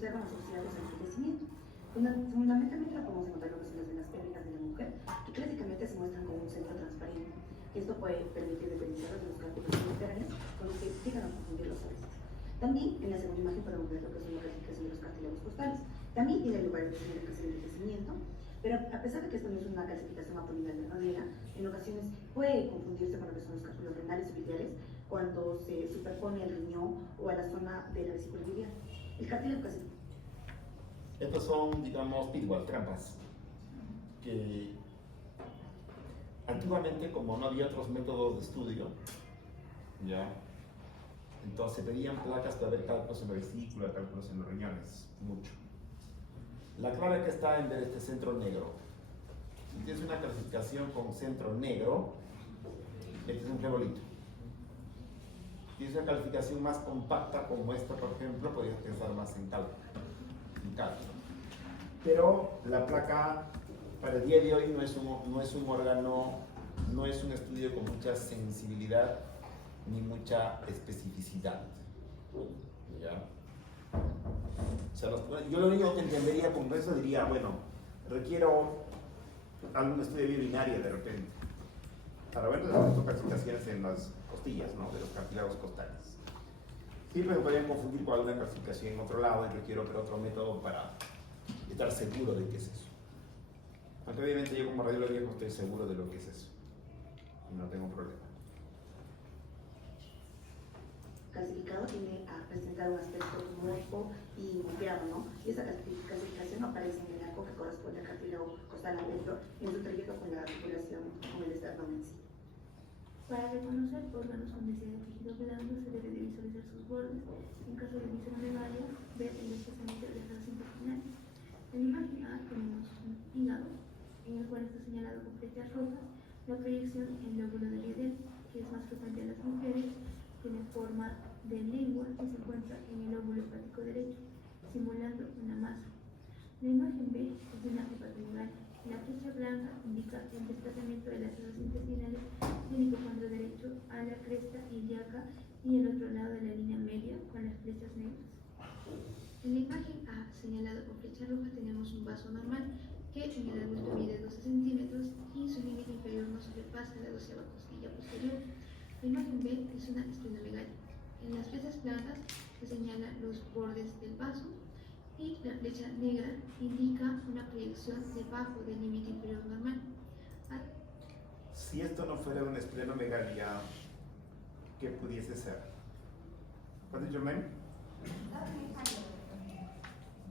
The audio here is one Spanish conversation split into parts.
observan asociados al envejecimiento. Fundamentalmente la podemos encontrar en las venas pélvicas de la mujer, que clásicamente se muestran como un centro transparente. Esto puede permitir diferenciarlos de los cálculos laterales con los que llegan a confundir los hombres. También en la segunda imagen podemos ver lo que es una clasificación de los cartílagos costales. También tiene lugar el envejecimiento, pero a pesar de que esto no es una clasificación a nivel verdadera, en ocasiones puede confundirse con lo que son los cálculos renales o biliares cuando se superpone al riñón o a la zona de la vesícula biliar. El cartílago casi. Estos son, digamos, pitbull, trampas, que antiguamente, como no había otros métodos de estudio, ¿ya? Entonces pedían placas para ver cálculos en la vesícula, cálculos en los riñones, mucho. La clave que está en ver este centro negro. Si tienes una clasificación con centro negro, este es un flebolito. Si tienes una calificación más compacta como esta, por ejemplo, podrías pensar más en cálculo. Pero la placa para el día de hoy no es un órgano, no es un estudio con mucha sensibilidad ni mucha especificidad. ¿Ya? O sea, yo lo único que entendería con eso diría, bueno, requiero algún estudio de binaria de repente para ver las clasificaciones en las costillas, ¿no? De los cartílagos costales. Siempre me podrían confundir con alguna clasificación en otro lado y requiero otro método para estar seguro de qué es eso. Aunque obviamente yo como radiólogo viejo estoy seguro de lo que es eso y no tengo problema. Clasificado tiene a presentar un aspecto morfo y moteado, ¿no? Y esa clasificación aparece en el arco que corresponde al cartílago costal adentro en su trayecto con la articulación con el esternón en sí. Para reconocer órganos con densidad de tejido blando se debe de visualizar sus bordes. En caso de visceromegalia, ver el desplazamiento de las redes intestinales. En la imagen A tenemos un hígado, en el cual está señalado con flechas rojas la proyección en el lóbulo de Liddell, que es más frecuente en las mujeres, tiene forma de lengua y se encuentra en el lóbulo hepático derecho, simulando una masa. La imagen B es de una hepatomegalia. La flecha blanca indica el desplazamiento de las redes intestinales del hipocondrio derecho a la cresta ilíaca y el otro lado de la línea media con las flechas negras. En la imagen A, señalado con flecha roja, tenemos un vaso normal que en el adulto mide 12 centímetros y su límite inferior no sobrepasa la 12ª costilla posterior. La imagen B es una esplenomegalia. En las flechas blancas se señalan los bordes del vaso y la flecha negra indica una proyección debajo del límite inferior normal. Si esto no fuera una esplenomegalia, ¿qué pudiese ser? ¿Cuál es Germain?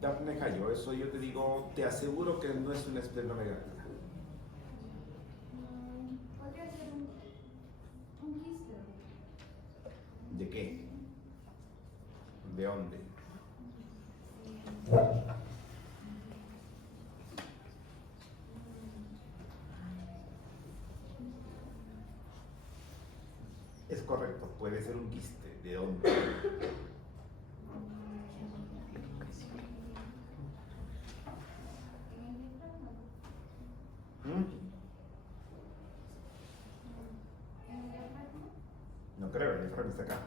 Daphne Hayo, eso yo te digo, te aseguro que no es una esplenomegalia. Podría ser un quiste. ¿De qué? ¿De dónde? Es correcto, puede ser un quiste. ¿De dónde? No creo, el diafragma está acá.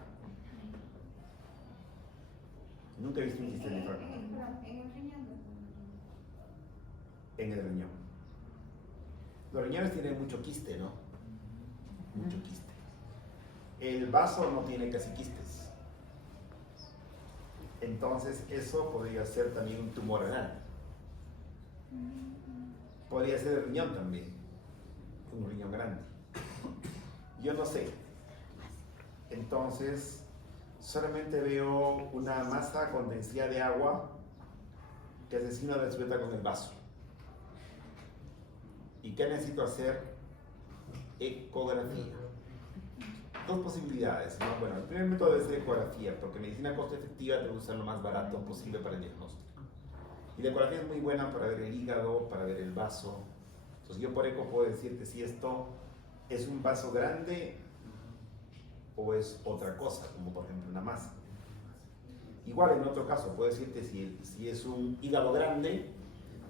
Nunca he visto un quiste en el diafragma. En el riñón. Los riñones tienen mucho quiste, ¿no? Mucho quiste. El vaso no tiene casi quistes. Entonces eso podría ser también un tumor anal. Podría ser el riñón también. Un riñón grande. Yo no sé. Entonces solamente veo una masa con densidad de agua que asesina la resuelta con el vaso. ¿Y qué necesito hacer? Ecografía. Dos posibilidades, ¿no? Bueno, el primer método es la ecografía, porque medicina costo efectiva debe usar lo más barato posible para el diagnóstico. Y la ecografía es muy buena para ver el hígado, para ver el vaso. Entonces yo por eco puedo decirte si esto es un vaso grande o es otra cosa, como por ejemplo una masa. Igual en otro caso puedo decirte si es un hígado grande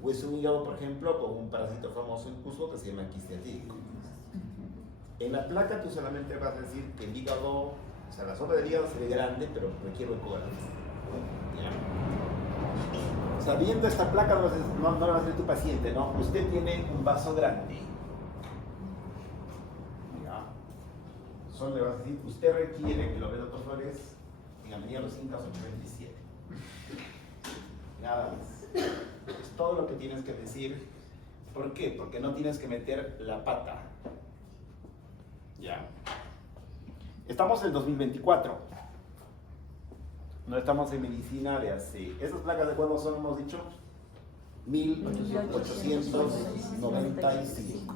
o es un hígado, por ejemplo, con un parásito famoso incluso que se llama quiste atípico. En la placa tú solamente vas a decir que el hígado, o sea, la zona del hígado se ve grande, pero requiere ecografía. ¿Ya? O sea, viendo esta placa no le va a decir tu paciente, ¿no? Usted tiene un vaso grande. Ya. Solo le vas a decir, usted requiere que lo vea Dr. Flores en Avenida Los Incas 827. Nada más. Es todo lo que tienes que decir. ¿Por qué? Porque no tienes que meter la pata. Ya. Estamos en el 2024. No estamos en medicina de hace... ¿Esas placas de cuándo son, hemos dicho? 1895.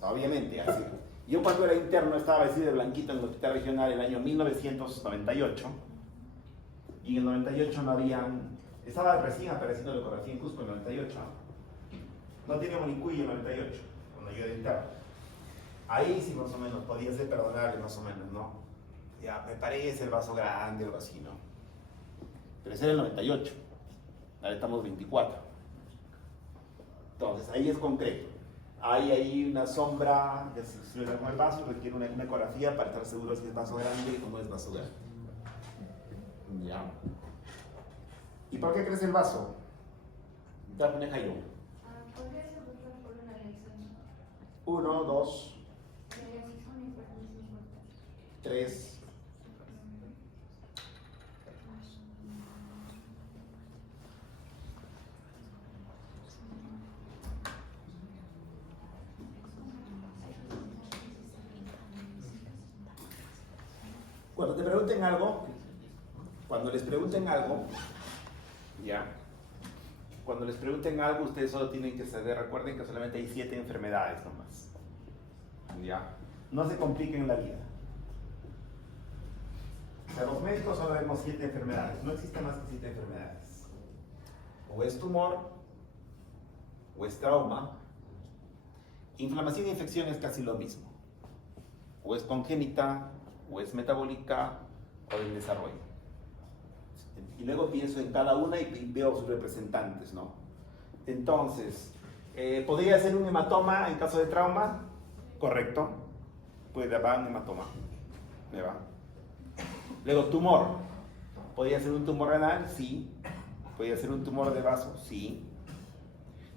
Obviamente, así. Yo cuando era interno estaba vestido de blanquito en el hospital regional en el año 1998. Y en el 98 no habían... Estaba recién apareciendo la ecografía en Cusco en el 98. No teníamos ni cuello en el 98, cuando yo era interno. Ahí sí más o menos podía ser perdonable, más o menos, ¿no? Ya, me parece el vaso grande o algo así, ¿no? Pero ese era el 98. Ahora estamos 24. Entonces, ahí es concreto. Hay ahí una sombra que se suele con el vaso, requiere una ecografía para estar seguro si es vaso grande o no es vaso grande. Ya. ¿Y por qué crece el vaso? Ya pone Jairo. ¿Podría ser doctor por una reacción? 1, 2, Reacción y hipertensión. 3. Cuando te pregunten algo, cuando les pregunten algo, ya, cuando les pregunten algo, ustedes solo tienen que saber, recuerden que solamente hay 7 enfermedades nomás, ya, no se compliquen la vida. O sea, los médicos solo vemos 7 enfermedades, no existen más que 7 enfermedades. O es tumor, o es trauma, inflamación e infección es casi lo mismo, o es congénita, o es metabólica, o en desarrollo. Y luego pienso en cada una y veo sus representantes, ¿no? Entonces, ¿podría ser un hematoma en caso de trauma? Correcto. Puede haber un hematoma. ¿Me va? Luego, tumor. ¿Podría ser un tumor renal? Sí. ¿Podría ser un tumor de vaso? Sí.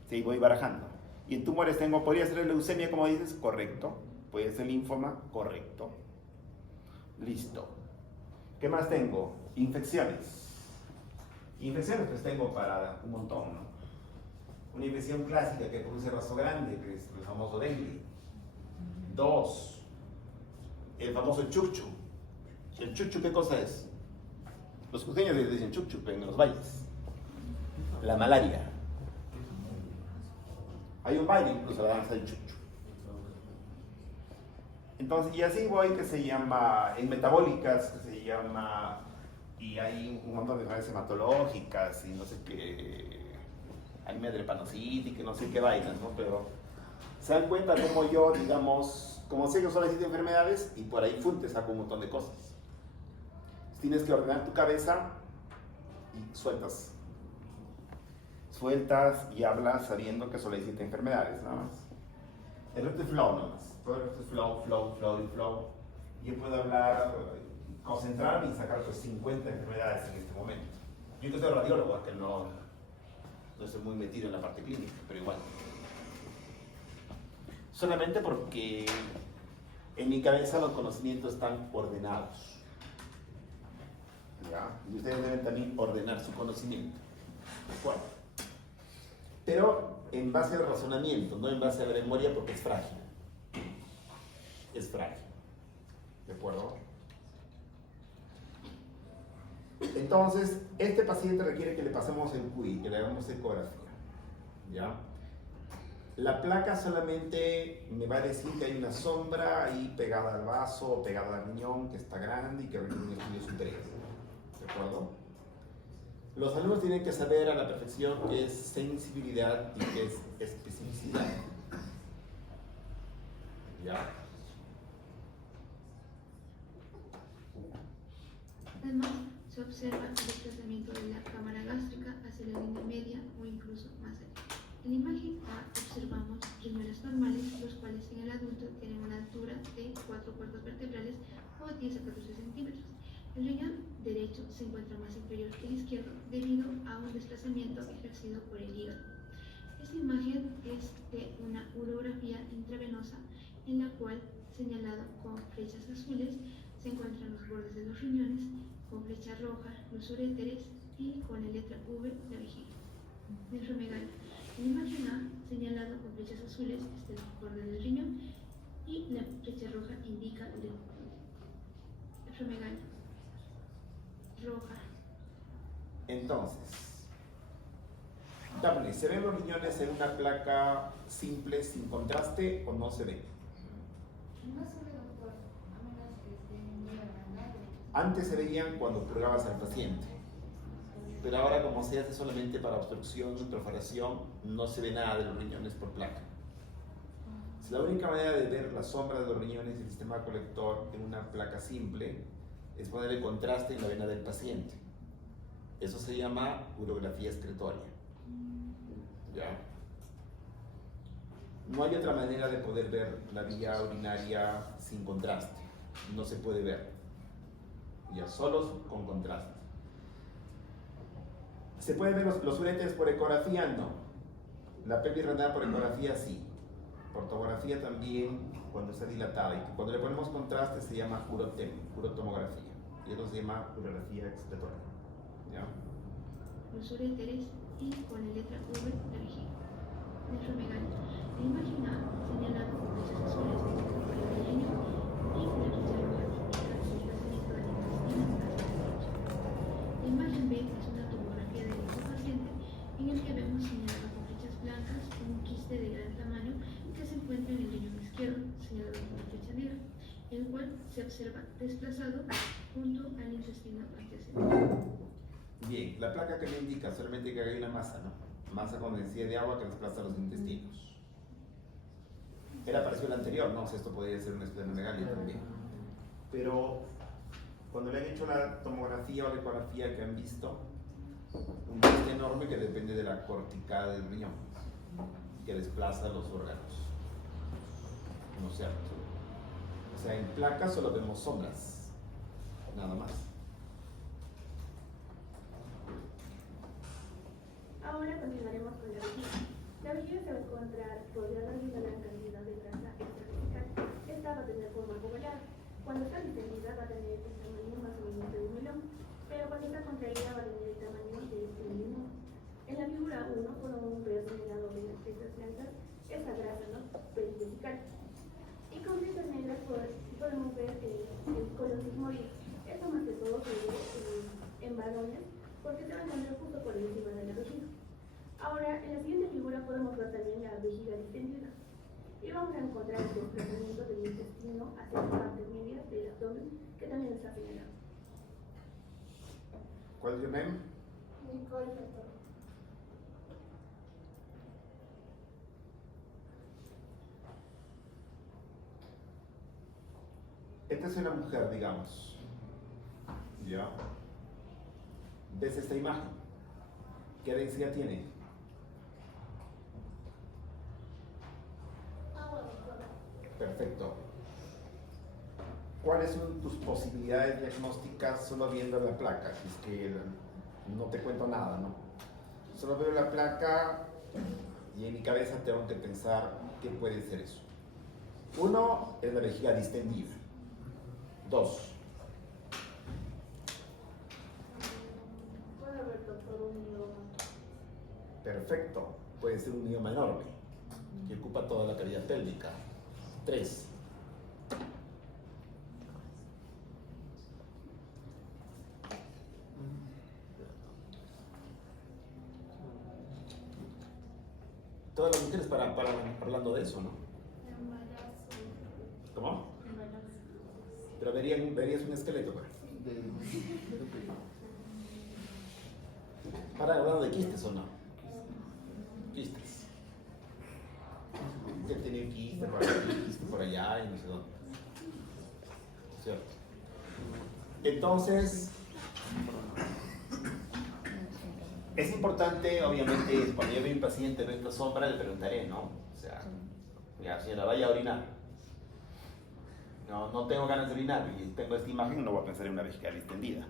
Sí, voy barajando. Y en tumores tengo, ¿podría ser leucemia, como dices? Correcto. ¿Puede ser linfoma? Correcto. Listo. ¿Qué más tengo? Infecciones. Infecciones pues tengo para un montón, ¿no? Una infección clásica que produce vaso grande, que es el famoso dengue. 2. El famoso chuchu. ¿El chuchu qué cosa es? Los cruceños les dicen chuchu en los valles. La malaria. Hay un baile incluso, la danza del chuchu. Entonces, y así voy, que se llama, en metabólicas, que se llama, y hay un montón de enfermedades hematológicas y no sé qué, anemia drepanocítica, que no sé qué vainas, ¿no? Pero se dan cuenta como yo, digamos, como sé que solo hay 7 enfermedades y por ahí te saco un montón de cosas. Tienes que ordenar tu cabeza y sueltas. Sueltas y hablas sabiendo que solo hay 7 enfermedades, nada más. El resto es flow nomás. Todo el resto es flow. Yo puedo hablar, concentrarme y sacar pues 50 enfermedades en este momento. Yo que soy radiólogo, que no estoy muy metido en la parte clínica, pero igual. Solamente porque en mi cabeza los conocimientos están ordenados. ¿Ya? Y ustedes deben también ordenar su conocimiento. ¿Cuál? Pero en base al razonamiento, no en base a la memoria, porque es frágil. Es frágil. ¿De acuerdo? Entonces, este paciente requiere que le pasemos el QI, que le hagamos ecografía. ¿Ya? La placa solamente me va a decir que hay una sombra ahí pegada al vaso, pegada al riñón, que está grande y que requiere un estudio superior. ¿De acuerdo? Los alumnos tienen que saber a la perfección qué es sensibilidad y qué es especificidad. ¿Ya? Además, se observa el desplazamiento de la cámara gástrica hacia la línea media o incluso más allá. En la imagen A observamos riñones normales, los cuales en el adulto tienen una altura de 4 cuerpos vertebrales o 10 a 14 centímetros. El riñón derecho se encuentra más inferior que el izquierdo debido debido a un desplazamiento ejercido por el hígado. Esta imagen es de una urografía intravenosa en la cual, señalado con flechas azules, se encuentran los bordes de los riñones, con flecha roja los uréteres y con la letra V la vejiga. Nefromegalia. En la imagen A, señalado con flechas azules, es el borde del riñón y la flecha roja indica el nefromegalia. Roja. Entonces, Daphne, ¿se ven los riñones en una placa simple sin contraste o no se ven? No se ve, doctor, a menos que esté muy agrandado. Antes se veían cuando purgabas al paciente, pero ahora como se hace solamente para obstrucción y perforación, no se ve nada de los riñones por placa. La única manera de ver la sombra de los riñones y el sistema colector en una placa simple es ponerle contraste en la vena del paciente. Eso se llama urografía excretoria. ¿Ya? No hay otra manera de poder ver la vía urinaria sin contraste. No se puede ver. Ya, solos con contraste. ¿Se pueden ver los uréteres por ecografía? No. La pelvis renal por ecografía sí. Por tomografía también, cuando está dilatada. Y cuando le ponemos contraste se llama urotomografía. Y eso se llama urografía excretoria. ¿Ya? Los uréteres y con la letra V la vejiga. Nefromegalia. La imagen A, señalado con flechas azules, es el riñón y la flecha roja indica el desplazamiento del intestino hacia la derecha. La imagen B es una tomografía del mismo paciente en el que vemos señalado con flechas blancas un quiste de gran tamaño que se encuentra en el riñón izquierdo, señalado con una flecha negra, el cual se observa desplazado junto al intestino adyacente. Bien, la placa que me indica solamente que hay una masa, ¿no? Masa condensada de agua que desplaza los intestinos. Era parecido al anterior, ¿no? O sea, esto podría ser una esplenomegalia también. Pero cuando le han hecho la tomografía o la ecografía que han visto, un quiste enorme que depende de la corticada del riñón, que desplaza los órganos. ¿No es cierto? O sea, en placa solo vemos sombras, nada más. Ahora continuaremos con la vejiga. La vejiga se va a encontrar rodeada de una gran cantidad de grasa extravesical. Esta va a tener forma ovalada. Cuando está distendida va a tener el tamaño más o menos de un melón, pero cuando está contraída va a tener el tamaño de un limón. En la figura 1 podemos ver señalado de las flechas blancas esta grasa, ¿no? Perivesical. Y con flechas negras podemos ver el colon sigmoide. Esto más que todo se ve en varones porque se va a encontrar justo por encima de la vejiga. Ahora, en la siguiente figura podemos ver también la vejiga distendida. Y vamos a encontrar el desplazamiento del intestino hacia las partes medias del abdomen, que también está señalado. ¿Cuál es tu nombre? Nicole, doctor. Esta es una mujer, digamos. ¿Ya? ¿Ves esta imagen? ¿Qué densidad tiene? Perfecto. ¿Cuáles son tus posibilidades diagnósticas solo viendo la placa? Si es que no te cuento nada, ¿no? Solo veo la placa y en mi cabeza tengo que pensar qué puede ser eso. Uno es la vejiga distendida. Dos. Puede haber, doctor, un mioma. Perfecto. Puede ser un mioma enorme que ocupa toda la cavidad pélvica. 3. Todas las mujeres hablando de eso, ¿no? ¿Cómo? Pero verías un esqueleto, pues. Para hablando de quistes o no. Quistes. Que tiene un quiste por aquí, quiste por allá y no sé dónde. ¿Cierto? Entonces, es importante, obviamente, cuando yo veo un paciente veo esta sombra, le preguntaré, ¿no? O sea, ya, señora, vaya a orinar. No tengo ganas de orinar y tengo esta imagen, no voy a pensar en una vejiga distendida.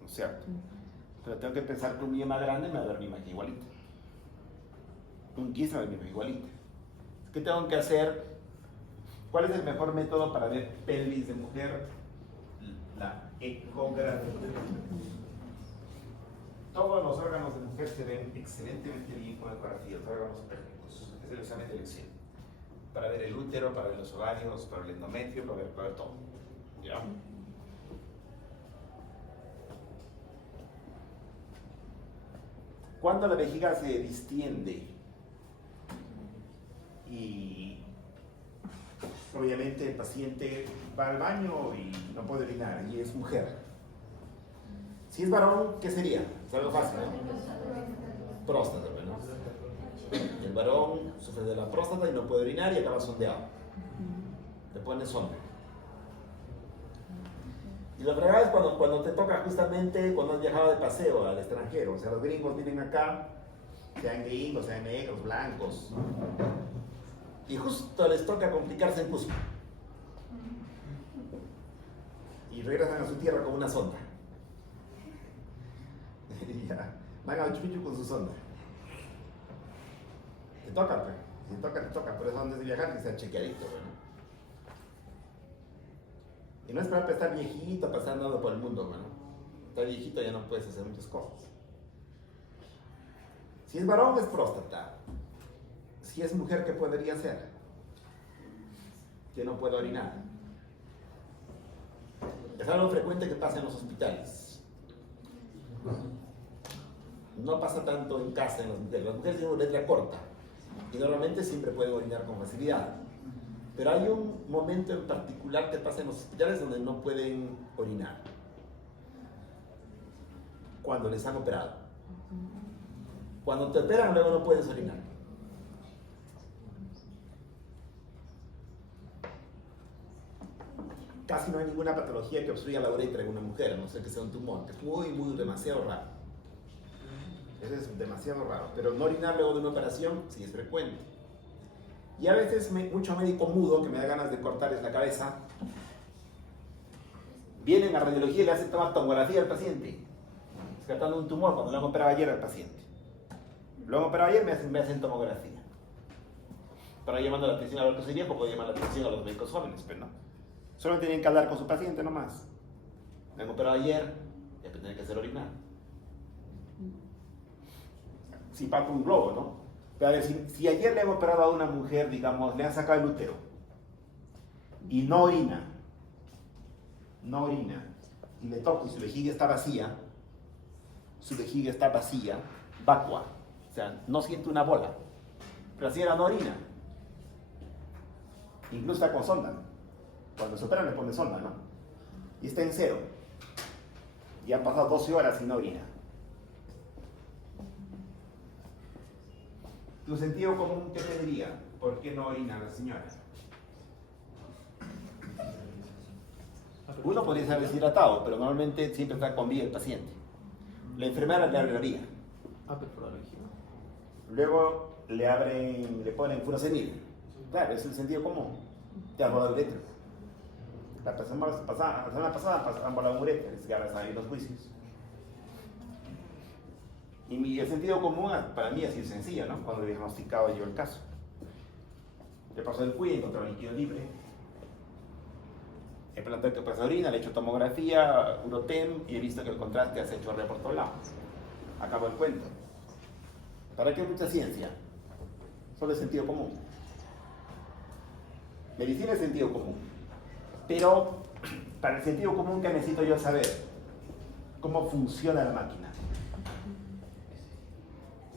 ¿No es cierto? Pero tengo que pensar que un niño más grande me va a ver mi imagen igualita. Un 15 me va a ver mi imagen igualita. ¿Qué tengo que hacer? ¿Cuál es el mejor método para ver pelvis de mujer? La ecografía. Todos los órganos de mujer se ven excelentemente bien con ecografía, los órganos pélvicos. Es el examen de elección. Para ver el útero, para ver los ovarios, para ver el endometrio, para ver todo. ¿Ya? Cuando la vejiga se distiende y obviamente el paciente va al baño y no puede orinar y es mujer. Si es varón, ¿qué sería? Es algo fácil, ¿no? Próstata, ¿no? El varón sufre de la próstata y no puede orinar y acaba sondeado. Le pone sonda. Y lo fregado es cuando te toca justamente cuando has viajado de paseo al extranjero. O sea, los gringos vienen acá, sean gringos, sean negros, blancos. Y justo les toca complicarse en Cusco. Y regresan a su tierra con una sonda. Y ya, van al chuchu con su sonda. Te toca, pues. Si te toca, te toca. Por eso antes de viajar que sea chequeadito, ¿no? Y no es para estar viejito, pasando por el mundo, ¿no? Estar viejito ya no puedes hacer muchas cosas. Si es varón, es próstata. Si es mujer, ¿qué podría ser? Que no puede orinar. Es algo frecuente que pasa en los hospitales. No pasa tanto en casa en las mujeres. Las mujeres tienen una letra corta y normalmente siempre pueden orinar con facilidad. Pero hay un momento en particular que pasa en los hospitales donde no pueden orinar. Cuando les han operado. Cuando te operan, luego no puedes orinar. Casi no hay ninguna patología que obstruya la uretra en una mujer, a no ser que sea un tumor, que es demasiado raro. Eso es demasiado raro. Pero no orinar luego de una operación sí es frecuente. Y a veces mucho médico mudo que me da ganas de cortarles la cabeza, vienen a radiología y le hacen tomar tomografía al paciente, descartando un tumor cuando lo han operado ayer al paciente. Lo han operado ayer, me hacen tomografía. Para llamando la atención a lo que sería, porque puedo llamar la atención a los médicos jóvenes, pero no. Solo tienen que hablar con su paciente nomás. Me han operado ayer, ya tienen que hacer orinar. Si palpa un globo, ¿no? Pero a ver, si ayer le han operado a una mujer, digamos, le han sacado el útero y no orina, y le toco y su vejiga está vacía, vacua, o sea, no siente una bola, pero así era, no orina, incluso está con sonda, ¿no? Cuando se opera le pone sonda, ¿no? Y está en cero, y han pasado 12 horas y no orina. ¿Tu sentido común qué te diría? ¿Por qué no orina la señora? Uno podría estar deshidratado, pero normalmente siempre está con vida el paciente. La enfermera le abre la vía. Luego le ponen furosemida. Claro, es el sentido común. Te han volado uretra. La semana pasada han volado uretra, y ahora están ahí los juicios. Y el sentido común para mí ha sido sencillo, ¿no? Cuando he diagnosticado yo el caso. Le pasó el QI, encontré un líquido libre. He planteado que pasa orina, le he hecho tomografía, urotem y he visto que el contraste hace chorrea por todos lados. Acabo el cuento. ¿Para qué mucha ciencia? Solo es sentido común. Medicina es sentido común. Pero para el sentido común, ¿qué necesito yo saber? ¿Cómo funciona la máquina?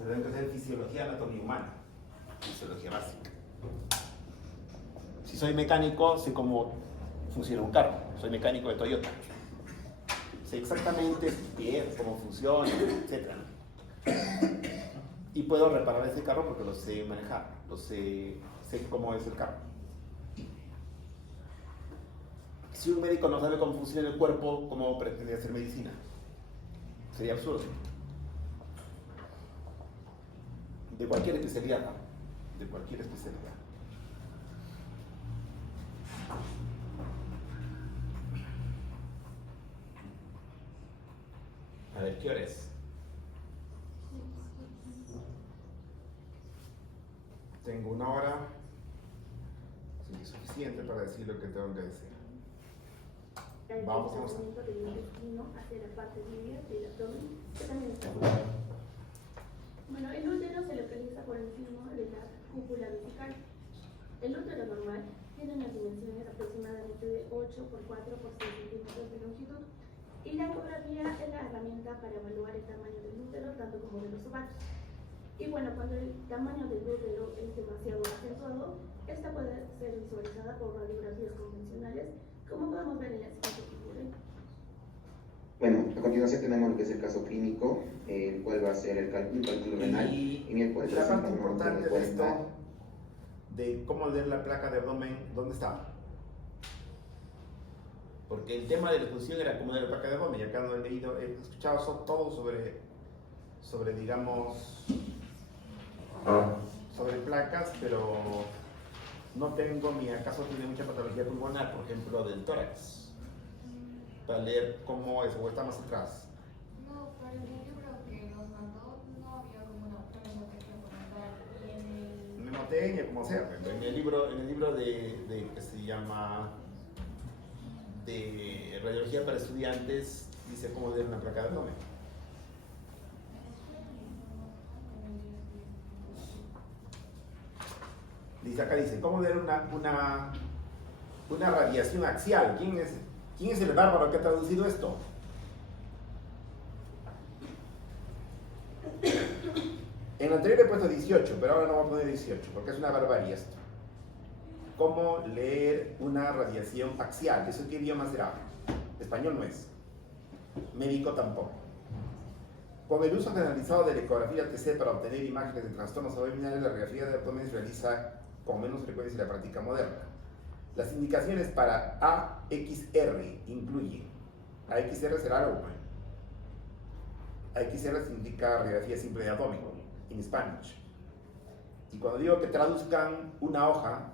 Tengo que hacer fisiología, anatomía humana, fisiología básica. Si soy mecánico, sé cómo funciona un carro. Soy mecánico de Toyota. Sé exactamente cómo funciona, etc. Y puedo reparar ese carro porque lo sé manejar, sé cómo es el carro. Si un médico no sabe cómo funciona el cuerpo, ¿cómo pretende hacer medicina? Sería absurdo. De cualquier especialidad, ¿no? De cualquier especialidad. A ver, ¿qué hora es? Tengo 1 hora. Sí, es suficiente para decir lo que tengo que decir. Vamos. Desplazamiento del intestino hacia la parte media del abdomen, que también está. Bueno, el útero se localiza por encima de la cúpula vesical. El útero normal tiene unas dimensiones aproximadamente de 8 por 4 por 6 centímetros de longitud, y la ecografía es la herramienta para evaluar el tamaño del útero, tanto como de los ovarios. Y bueno, cuando el tamaño del útero es demasiado acentuado, esta puede ser visualizada por radiografías convencionales, como podemos ver en la siguiente figura. Bueno, a continuación tenemos lo que es el caso clínico, el cual va a ser el cálculo renal, Y en el cual la parte presentamos importante de de esto, 40. de cómo leer la placa de abdomen, ¿dónde está? Porque el tema de la exposición era cómo leer la placa de abdomen, y acá no he leído, he escuchado todo sobre digamos, sobre placas, pero no tengo, mi acaso tiene mucha patología pulmonar, por ejemplo, del tórax, para leer cómo es, o está más atrás. No, pero en el libro que nos mandó no había como una nomenclatura como tal. Y en el. Mnemotécnia, como sea, pero en el libro de que se llama de radiología para estudiantes, dice cómo leer una placa de abdomen. Dice acá, dice, ¿cómo leer una radiación axial? ¿Quién es el bárbaro que ha traducido esto? En lo anterior he puesto 18, pero ahora no voy a poner 18, porque es una barbarie esto. ¿Cómo leer una radiación axial? ¿Eso qué idioma será? Español no es. Médico tampoco. Con el uso generalizado de la ecografía TC para obtener imágenes de trastornos abdominales, la radiografía de abdomen se realiza con menos frecuencia en la práctica moderna. Las indicaciones para AXR incluyen: AXR será algo, AXR significa radiografía simple de abdomen, en Spanish. Y cuando digo que traduzcan una hoja,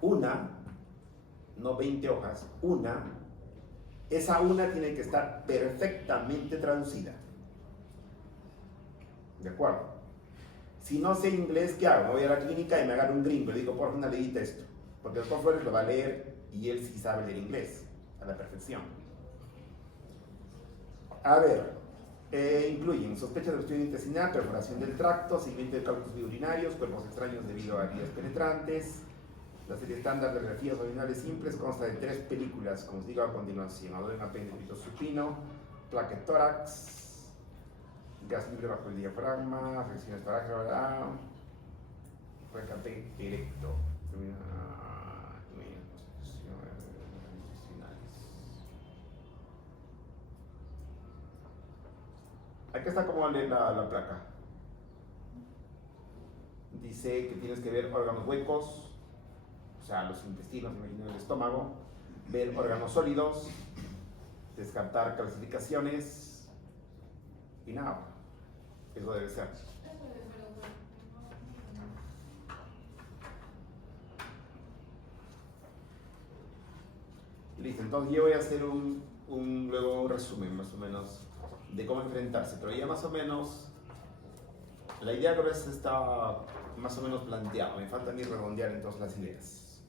no 20 hojas, esa una tiene que estar perfectamente traducida. ¿De acuerdo? Si no sé inglés, ¿qué hago? Me voy a la clínica y me agarro un gringo y le digo, por favor, leíte esto. Porque el doctor Flores lo va a leer y él sí sabe leer inglés a la perfección. A ver, incluyen sospecha de obstrucción intestinal, perforación del tracto, seguimiento de cálculos urinarios, cuerpos extraños debido a vías penetrantes. La serie estándar de radiografías abdominales simples consta de 3 películas, como os digo a continuación: abdomen apéndice supino, placa de tórax, gas libre bajo el diafragma, fricciones torácicas, recate erecto. Aquí está cómo lee la placa. Dice que tienes que ver órganos huecos, o sea, los intestinos, el estómago, ver órganos sólidos, descartar calcificaciones y nada. Eso debe ser. Listo, entonces yo voy a hacer luego un resumen más o menos de cómo enfrentarse, pero ya más o menos la idea creo que está más o menos planteada. Me falta a mí redondear entonces las ideas,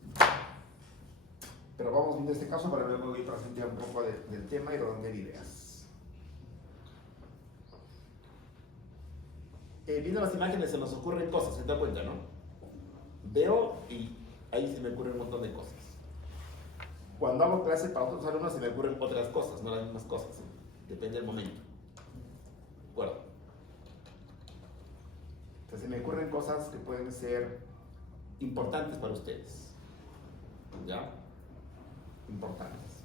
pero vamos viendo este caso para luego ir presentar un poco del tema y redondear ideas. Viendo las imágenes se nos ocurren cosas, ¿se da cuenta, no? Veo y ahí se me ocurren un montón de cosas. Cuando hago clase para otros alumnos se me ocurren otras cosas, no las mismas cosas, ¿sí? Depende del momento. ¿De acuerdo? Entonces se me ocurren cosas que pueden ser importantes para ustedes. ¿Ya? Importantes.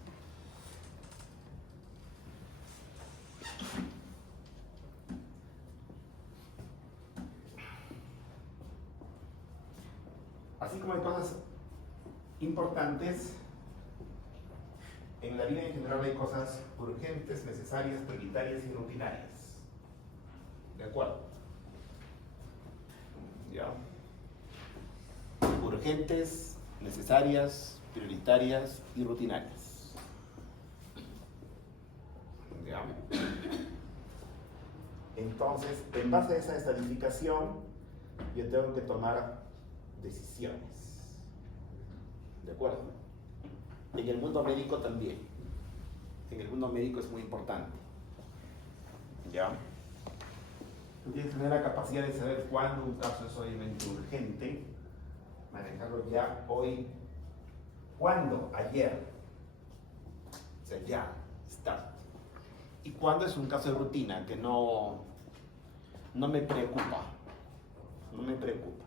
Así como hay cosas importantes, en la vida en general hay cosas urgentes, necesarias, prioritarias y rutinarias. ¿De acuerdo? ¿Ya? Urgentes, necesarias, prioritarias y rutinarias. ¿Ya? Entonces, en base a esa estadificación, yo tengo que tomar decisiones. ¿De acuerdo? En el mundo médico también. En el mundo médico es muy importante. ¿Ya? Tú tienes que tener la capacidad de saber cuándo un caso es obviamente urgente, manejarlo ya hoy. ¿Cuándo? Ayer. O sea, ya está. ¿Y cuándo es un caso de rutina que no me preocupa? No me preocupa.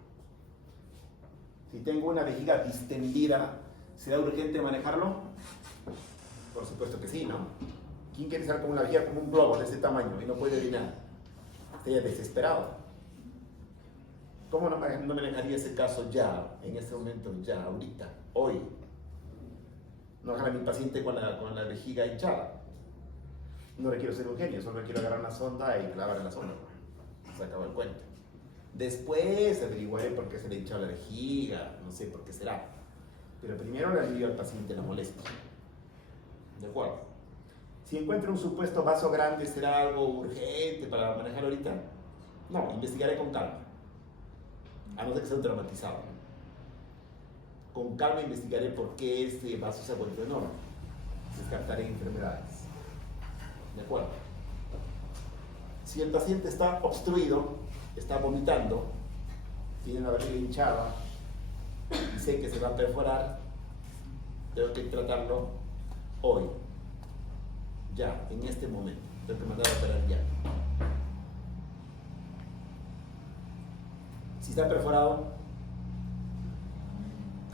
Si tengo una vejiga distendida, ¿será urgente manejarlo? Por supuesto que sí, ¿no? ¿Quién quiere estar con una vejiga como un globo de ese tamaño y no puede orinar? Estaría desesperado. ¿Cómo no manejaría ese caso ya, en este momento, ya, ahorita, hoy? No dejar a mi paciente con la vejiga hinchada. No requiero ser un genio, solo requiero agarrar una sonda y clavar en la sonda. Se acabó el cuento. Después averiguaré por qué se le hinchó la vejiga, no sé por qué será. Pero primero le alivio al paciente la molestia. ¿De acuerdo? Si encuentro un supuesto vaso grande, ¿será algo urgente para manejarlo ahorita? No, investigaré con calma. A no ser que sea un traumatizado. Con calma investigaré por qué este vaso se ha vuelto enorme. Descartaré enfermedades. ¿De acuerdo? Si el paciente está obstruido, está vomitando, tiene una vejiga hinchada y sé que se va a perforar, tengo que tratarlo hoy, ya, en este momento. Tengo que mandar a operar ya. Si está perforado,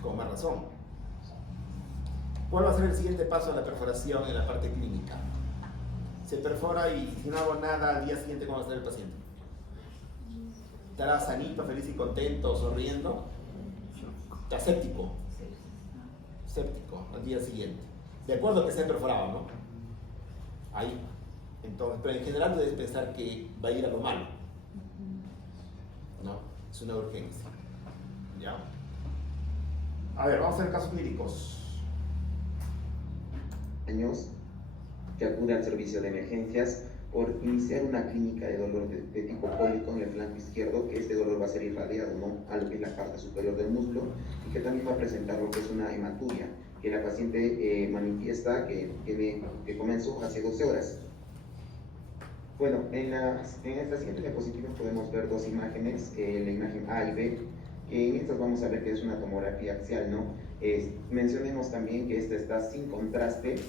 con más razón. ¿Cuál va a ser el siguiente paso de la perforación en la parte clínica? Se perfora y si no hago nada, al día siguiente, ¿cómo va a estar el paciente? ¿Estará sanito, feliz y contento, sonriendo? Está séptico. Séptico, al día siguiente. De acuerdo que esté perforado, ¿no? Ahí. Entonces, pero en general debes pensar que va a ir a lo malo. ¿No? Es una urgencia. ¿Ya? A ver, vamos a ver casos clínicos. Años que acude al servicio de emergencias por iniciar una clínica de dolor de tipo cólico en el flanco izquierdo, que este dolor va a ser irradiado, ¿no?, a lo que es la parte superior del muslo, y que también va a presentar lo que es una hematuria, que la paciente manifiesta que comenzó hace 12 horas. Bueno, en esta siguiente diapositiva podemos ver dos imágenes, la imagen A y B, que en estas vamos a ver que es una tomografía axial, ¿no? Mencionemos también que esta está sin contraste,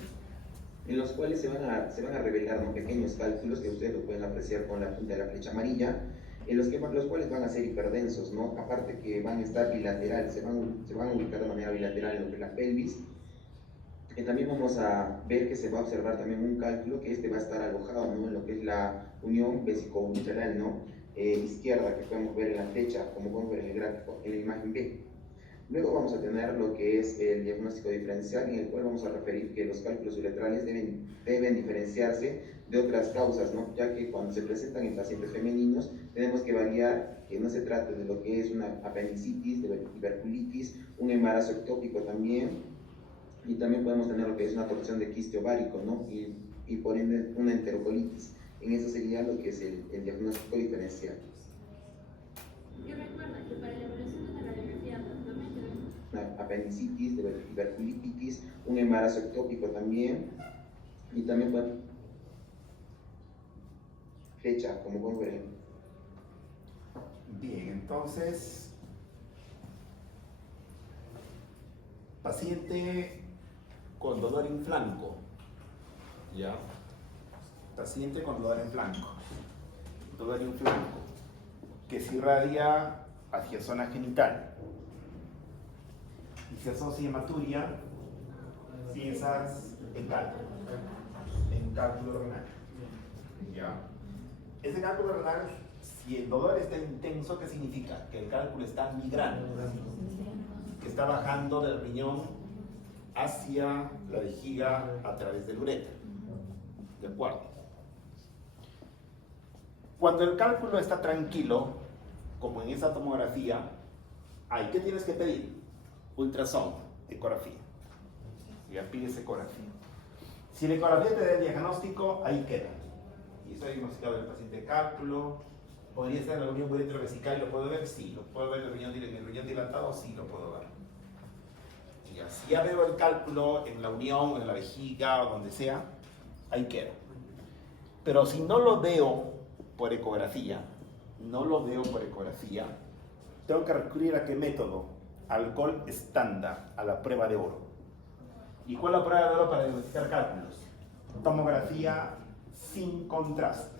en los cuales se van a revelar, ¿no?, pequeños cálculos que ustedes lo pueden apreciar con la punta de la flecha amarilla, los cuales van a ser hiperdensos, ¿no? Aparte que van a estar bilaterales, se van a ubicar de manera bilateral en lo que es la pelvis. También vamos a ver que se va a observar también un cálculo que va a estar alojado, ¿no?, en lo que es la unión vesico-uretral, ¿no?, izquierda, que podemos ver en la flecha, como podemos ver en el gráfico, en la imagen B. Luego vamos a tener lo que es el diagnóstico diferencial, en el cual vamos a referir que los cálculos uretrales deben diferenciarse de otras causas, ¿no?, ya que cuando se presentan en pacientes femeninos tenemos que variar que no se trate de lo que es una apendicitis, de tuberculitis, un embarazo ectópico también, y también podemos tener lo que es una torsión de quiste ovárico, ¿no?, y por ende una enterocolitis. En eso sería lo que es el diagnóstico diferencial. Y recuerda que para la evaluación de la radiografía abdominal, una apendicitis, tuberculitis, un embarazo ectópico también, y también fecha, como podemos ver. Bien, entonces, paciente con dolor en flanco, ¿ya? Paciente con dolor en flanco, que se irradia hacia zona genital y se asocia hematuria, piensas en cálculo renal, ¿ya? Ese cálculo renal, si el dolor está intenso, ¿qué significa? Que el cálculo está migrando, que está bajando del riñón hacia la vejiga a través del uretra. ¿De acuerdo? Cuando el cálculo está tranquilo, como en esa tomografía, ¿qué tienes que pedir? Ultrasound, ecografía. Ya pides ecografía. Si la ecografía te da el diagnóstico, ahí queda. Y está diagnosticado el paciente cálculo ¿Podría estar en la unión uretrovesical? ¿Lo puedo ver? Sí. ¿Lo puedo ver en el riñón dilatado? Sí, lo puedo ver. Y si ya veo el cálculo en la unión, en la vejiga o donde sea, ahí queda. Pero si no lo veo por ecografía, tengo que recurrir a qué método? Al gold estándar, a la prueba de oro. ¿Y cuál es la prueba de oro para diagnosticar cálculos? Tomografía sin contraste.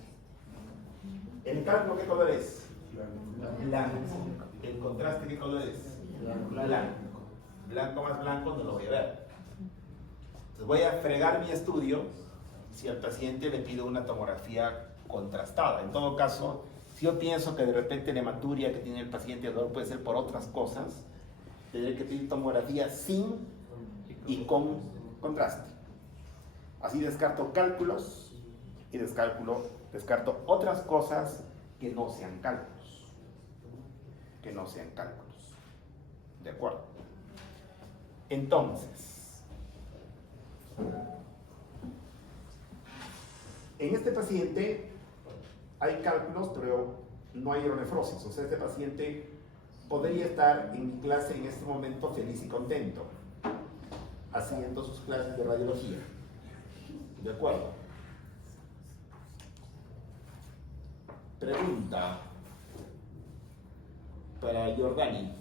¿El cálculo qué color es? Blanco. ¿El contraste qué color es? Blanco. Blanco más blanco no lo voy a ver. Entonces voy a fregar mi estudio si al paciente le pido una tomografía contrastada. En todo caso, si yo pienso que de repente la hematuria que tiene el paciente dolor puede ser por otras cosas, tendré que pedir tomografía sin y con contraste. Así descarto cálculos y descarto otras cosas que no sean cálculos. ¿De acuerdo? Entonces, en este paciente hay cálculos, pero no hay hidronefrosis. O sea, este paciente podría estar en mi clase en este momento feliz y contento, haciendo sus clases de radiología. ¿De acuerdo? Pregunta para Jordani.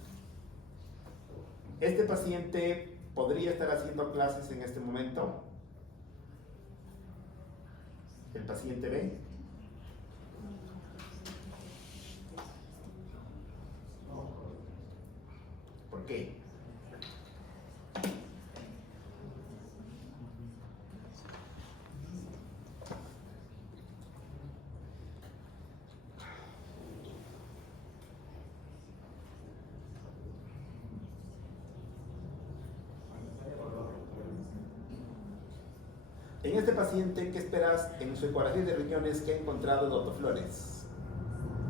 ¿Este paciente podría estar haciendo clases en este momento? ¿El paciente B? ¿Por qué? En este paciente, ¿qué esperas en su ecografía de riñones que ha encontrado Dr. Flores?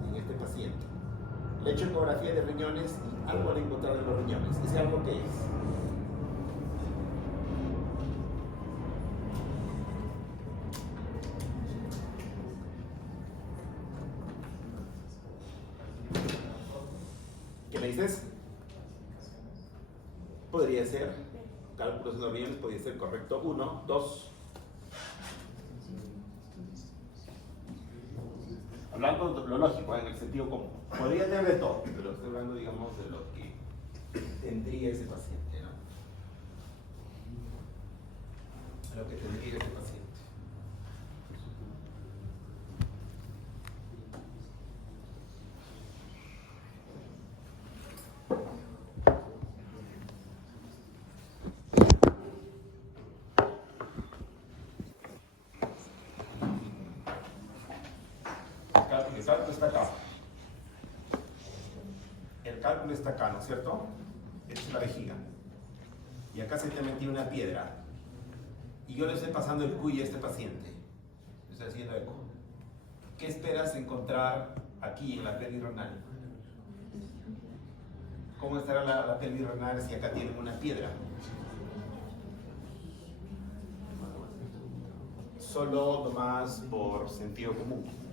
En este paciente. Le he hecho ecografía de riñones y algo le he encontrado en los riñones. ¿Ese algo qué es? ¿Qué me dices? Podría ser, cálculos de los riñones podría ser correcto. 1, 2. Hablando de lo lógico, en el sentido común. Podría tener de todo, pero estoy hablando, digamos, de lo que tendría ese paciente, ¿no? Lo que tendría ese paciente. El cálculo está acá. El cálculo está acá, ¿no es cierto? Esta es la vejiga. Y acá se te ha metido una piedra. Y yo le estoy pasando el cuy a este paciente. Le estoy haciendo eco. ¿Qué esperas encontrar aquí en la pelvis renal? ¿Cómo estará la pelvis renal si acá tienen una piedra? Solo nomás por sentido común.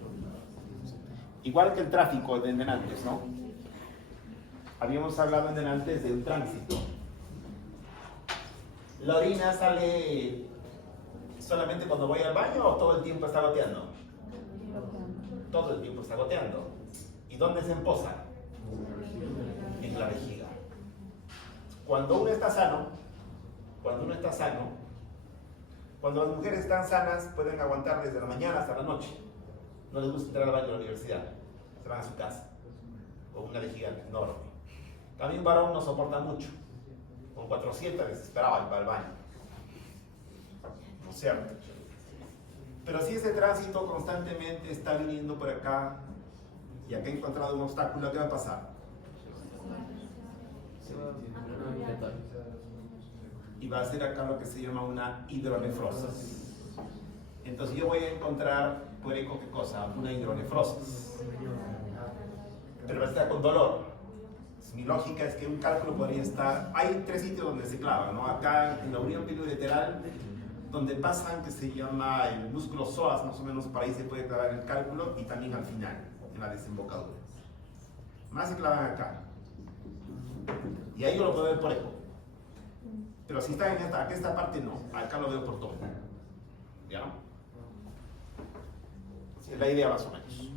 Igual que el tráfico de antes, ¿no? Habíamos hablado antes de un tránsito. ¿La orina sale solamente cuando voy al baño o todo el tiempo está goteando? Todo el tiempo está goteando. ¿Y dónde se empoza? En la vejiga. Cuando uno está sano, cuando las mujeres están sanas, pueden aguantar desde la mañana hasta la noche. No les gusta entrar al baño de la universidad, se van a su casa, con una vejiga enorme. También varón no soporta mucho, con 400 desesperaba para el baño, ¿no es cierto? Pero si ese tránsito constantemente está viniendo por acá, y acá he encontrado un obstáculo, ¿qué va a pasar? Y va a ser acá lo que se llama una hidronefrosis. Entonces yo voy a encontrar por eco, ¿qué cosa? Una hidronefrosis. Pero va a estar con dolor. Mi lógica es que un cálculo podría estar... Hay 3 sitios donde se clava, ¿no? Acá en la unión piloilateral, donde pasan, que se llama el músculo psoas, más o menos por ahí se puede clavar el cálculo, y también al final, en la desembocadura. Más se clavan acá. Y ahí yo lo puedo ver por eco. Pero si está en esta parte no, acá lo veo por todo. ¿Ya? Esa es la idea más o menos.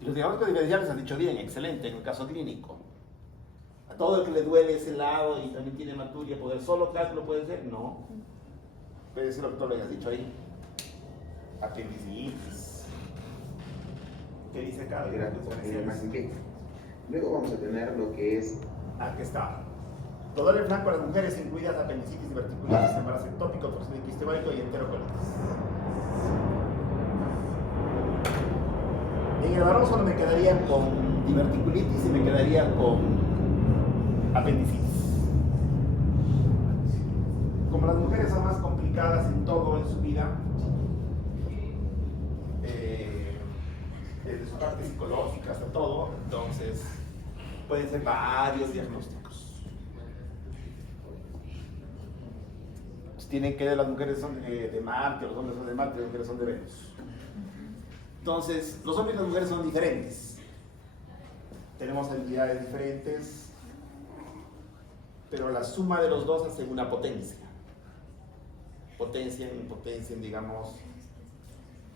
Y los diagnósticos diferenciales han dicho bien, excelente en el caso clínico. A todo el que le duele ese lado y también tiene hematuria, ¿poder solo cálculo puede ser? No. Puede ser lo que tú le hayas dicho ahí. Apendicitis. ¿Qué dice acá? Luego vamos a tener lo que es... Aquí está. Dolor en flanco a las mujeres, incluidas apendicitis, diverticulitis, embarazo ectópico, torsión equistemónico y enterocolitis. En el varón solo me quedaría con diverticulitis y me quedaría con apendicitis. Como las mujeres son más complicadas en todo en su vida, desde su parte psicológica hasta todo, entonces pueden ser varios diagnósticos. Tienen que ver, las mujeres son de Marte, los hombres son de Marte, las mujeres son de Venus. Entonces, los hombres y las mujeres son diferentes. Tenemos habilidades diferentes, pero la suma de los dos hace una potencia. Potencia en, digamos,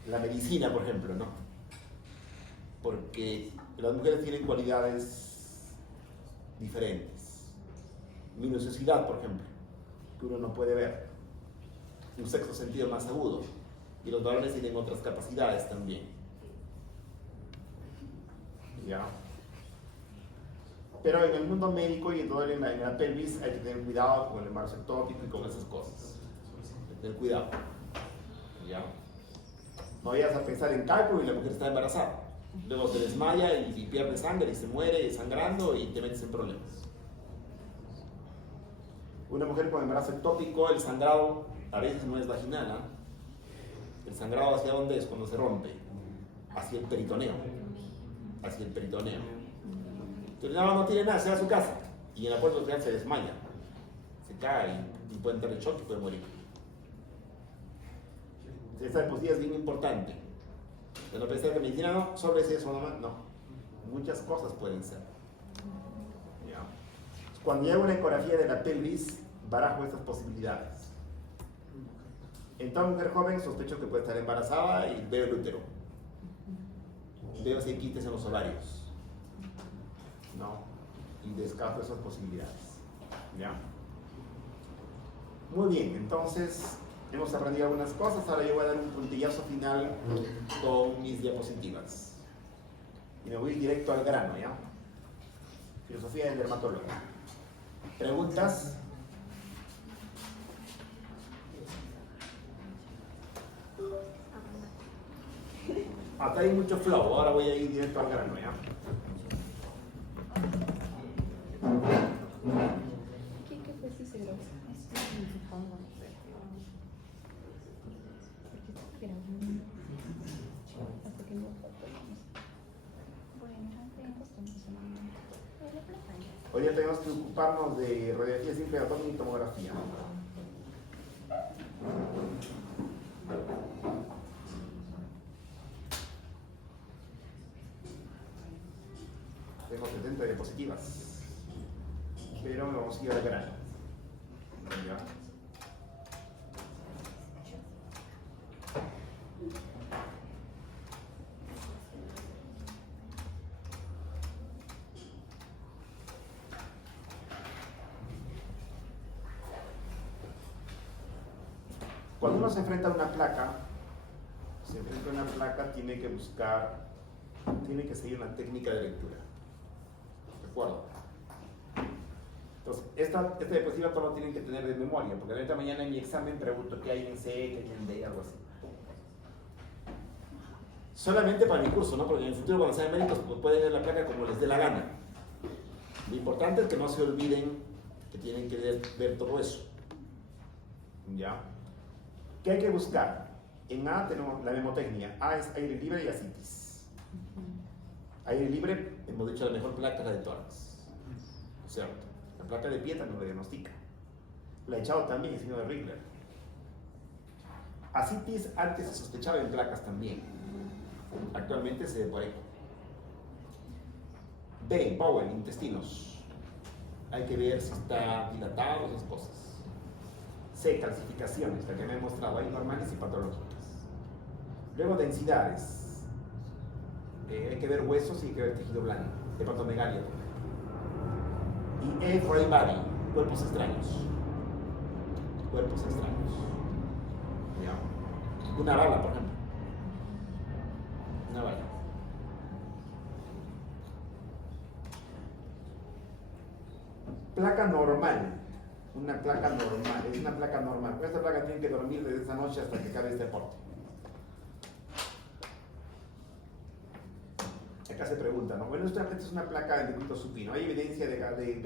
la medicina, por ejemplo, ¿no? Porque las mujeres tienen cualidades diferentes. Minuciosidad, por ejemplo, que uno no puede ver. Un sexto sentido más agudo. Y los varones tienen otras capacidades también. ¿Ya? Pero en el mundo médico y en todo en la pelvis hay que tener cuidado con el embarazo ectópico y con esas cosas. Hay que tener cuidado. ¿Ya? No vayas a pensar en cálculo y la mujer está embarazada. Luego se desmaya y pierde sangre y se muere sangrando y te metes en problemas. Una mujer con embarazo ectópico, el sangrado a veces no es vaginal, ¿eh? El sangrado ¿hacia dónde es? Cuando se rompe. Hacia el peritoneo. Hacia el peritoneo. Entonces nada más no tiene nada, se va a su casa. Y en la puerta hospital se desmaya. Se cae y puede entrar en shock y puede morir. Esta diapositiva es bien importante. De no pensar que medicina no, sobre eso nomás, no. Muchas cosas pueden ser. ¿Ya? Cuando yo hago una ecografía de la pelvis, barajo estas posibilidades. En toda mujer joven sospecho que puede estar embarazada y veo el útero. Veo si hay quistes en los ovarios. ¿No? Y descarto esas posibilidades. ¿Ya? Muy bien, entonces hemos aprendido algunas cosas. Ahora yo voy a dar un puntillazo final con mis diapositivas. Y me voy directo al grano, ¿ya? Filosofía del dermatólogo. ¿Preguntas? Hasta hay mucho flow, ahora voy a ir directo al grano, ¿ya? ¿Qué fue Cicero? Hoy día tenemos que ocuparnos de radiografía simple de abdomen y tomografía. Tengo 70 diapositivas, pero vamos a ir al grano. ¿Ya? Cuando uno se enfrenta a una placa, tiene que buscar, tiene que seguir una técnica de lectura. ¿De acuerdo? Entonces, esta diapositiva todo lo tienen que tener de memoria, porque ahorita mañana en mi examen pregunto qué hay en C, qué hay en D, algo así. Solamente para mi curso, ¿no? Porque en el futuro cuando sean médicos pues pueden ver la placa como les dé la gana. Lo importante es que no se olviden que tienen que ver todo eso. ¿Ya? ¿Qué hay que buscar? En A tenemos la mnemotecnia. A es aire libre y ascitis. Aire libre, hemos dicho la mejor placa es la de tórax. ¿Cierto? La placa de pie también lo diagnostica. La echado también, el signo de Rigler. Ascitis antes se sospechaba en placas también. Actualmente se ve por ahí. B, bowel, intestinos. Hay que ver si está dilatado, esas cosas. C, calcificaciones, la que me he mostrado, hay normales y patológicas. Luego, densidades. Hay que ver huesos y hay que ver tejido blando, hepatomegalia. Y E, foreign body, cuerpos extraños. Cuerpos extraños. ¿Ya? Una bala, por ejemplo. Una bala. Placa normal. Una placa normal. Es una placa normal. Esta placa tiene que dormir desde esa noche hasta que acabe este aporte. Acá se pregunta, ¿no? Bueno, esta es una placa de decúbito supino. ¿Hay evidencia de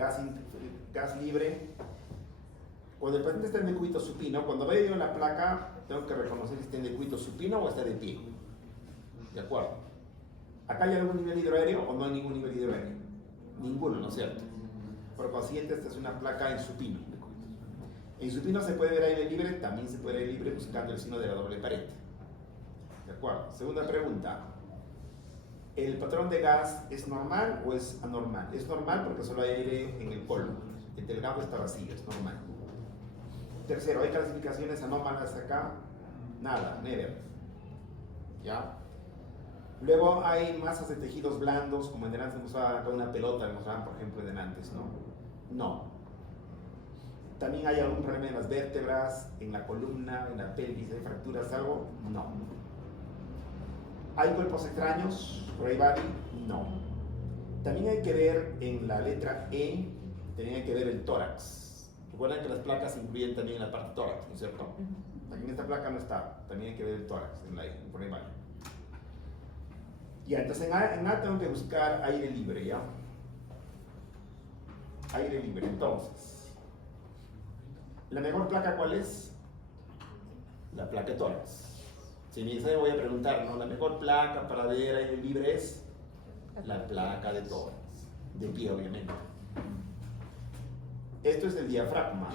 gas libre? Cuando el paciente está en decúbito supino, cuando veo yo la placa, tengo que reconocer si está en decúbito supino o está de pie. ¿De acuerdo? ¿Acá hay algún nivel hidroaéreo o no hay ningún nivel hidroaéreo? Ninguno, ¿no es cierto? Por consiguiente, esta es una placa en supino. En supino se puede ver aire libre, también se puede ver aire libre buscando el signo de la doble pared. ¿De acuerdo? Segunda pregunta. ¿El patrón de gas es normal o es anormal? Es normal porque solo hay aire en el colon. El delgado está vacío, es normal. Tercero, ¿hay clasificaciones anómalas acá? Nada, never. ¿Ya? Luego hay masas de tejidos blandos, como en delante se mostraba acá una pelota, me mostraban por ejemplo en delante, ¿no? No. ¿También hay algún problema en las vértebras, en la columna, en la pelvis, hay fracturas, algo? No. ¿Hay cuerpos extraños? ¿Foreign body? No. También hay que ver en la letra E, también hay que ver el tórax. Recuerden que las placas incluyen también la parte tórax, ¿no es cierto? Aquí en esta placa no está, también hay que ver el tórax en la E, en foreign body. Ya, entonces en A tengo que buscar aire libre, ¿ya? Aire libre, entonces. ¿La mejor placa cuál es? La placa de tórax. Si me dice, voy a preguntar, ¿no? La mejor placa para ver aire libre es la placa de tórax. De pie, obviamente. Esto es el diafragma.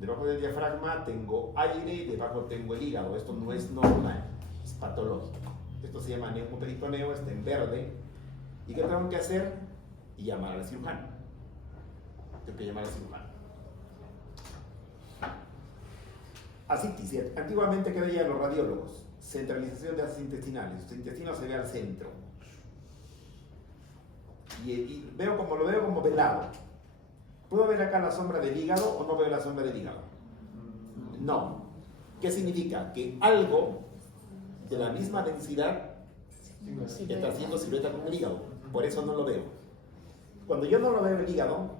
Debajo del diafragma tengo aire y debajo tengo el hígado. Esto no es normal, es patológico. Esto se llama neumoperitoneo, está en verde. ¿Y qué tengo que hacer? Llamar al cirujano. Tengo que llamar al cirujano. Ascitis. Antiguamente, ¿qué veían los radiólogos? Centralización de asas intestinales. Los intestinos se ve al centro. Y veo como velado. ¿Puedo ver acá la sombra del hígado o no veo la sombra del hígado? No. ¿Qué significa? Que algo de la misma densidad está haciendo silueta con el hígado. Por eso no lo veo. Cuando yo no lo veo el hígado,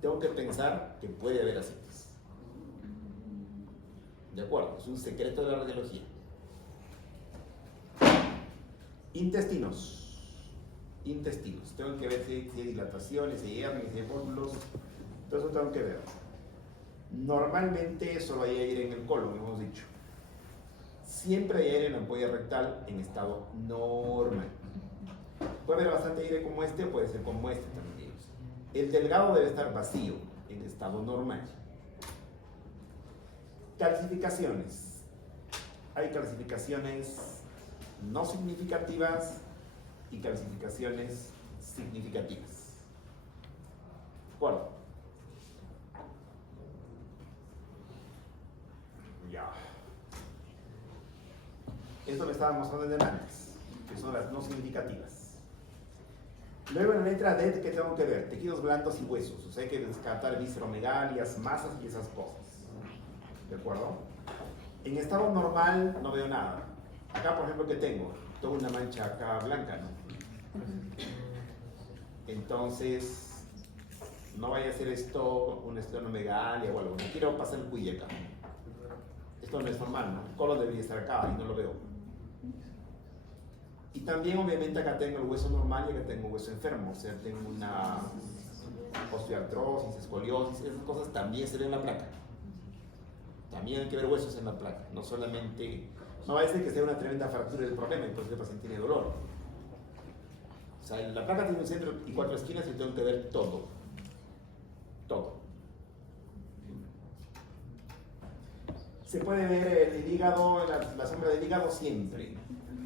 tengo que pensar que puede haber ascitis. ¿De acuerdo? Es un secreto de la radiología. Intestinos. Intestinos. Tengo que ver si hay dilataciones, si hay hernias, si hay pómulos. Todo eso tengo que ver. Normalmente solo hay aire en el colon, hemos dicho. Siempre hay aire en la ampolla rectal en estado normal. Puede haber bastante aire como este o puede ser como este también. El delgado debe estar vacío en estado normal. Calcificaciones. Hay calcificaciones no significativas y calcificaciones significativas. ¿De acuerdo? Ya. Esto me estaba mostrando de antes, que son las no significativas. Luego en la letra D, ¿qué tengo que ver? Tejidos blandos y huesos. O sea, hay que descartar visceromegalias, masas y esas cosas. ¿De acuerdo? En estado normal no veo nada. Acá, por ejemplo, ¿qué tengo? Tengo una mancha acá blanca, ¿no? Entonces, no vaya a ser esto una esplenomegalia o algo. No quiero pasar el cuy acá. Esto no es normal, ¿no? El colon debería estar acá y no lo veo. Y también, obviamente, acá tengo el hueso normal y acá tengo un hueso enfermo. O sea, tengo una osteoartrosis, escoliosis, esas cosas también se ven en la placa. También hay que ver huesos en la placa, no solamente... No va a ser que sea una tremenda fractura del problema, entonces el paciente tiene dolor. O sea, la placa tiene un centro y 4 esquinas y tengo que ver todo. Todo. Se puede ver el hígado, la sombra del hígado siempre.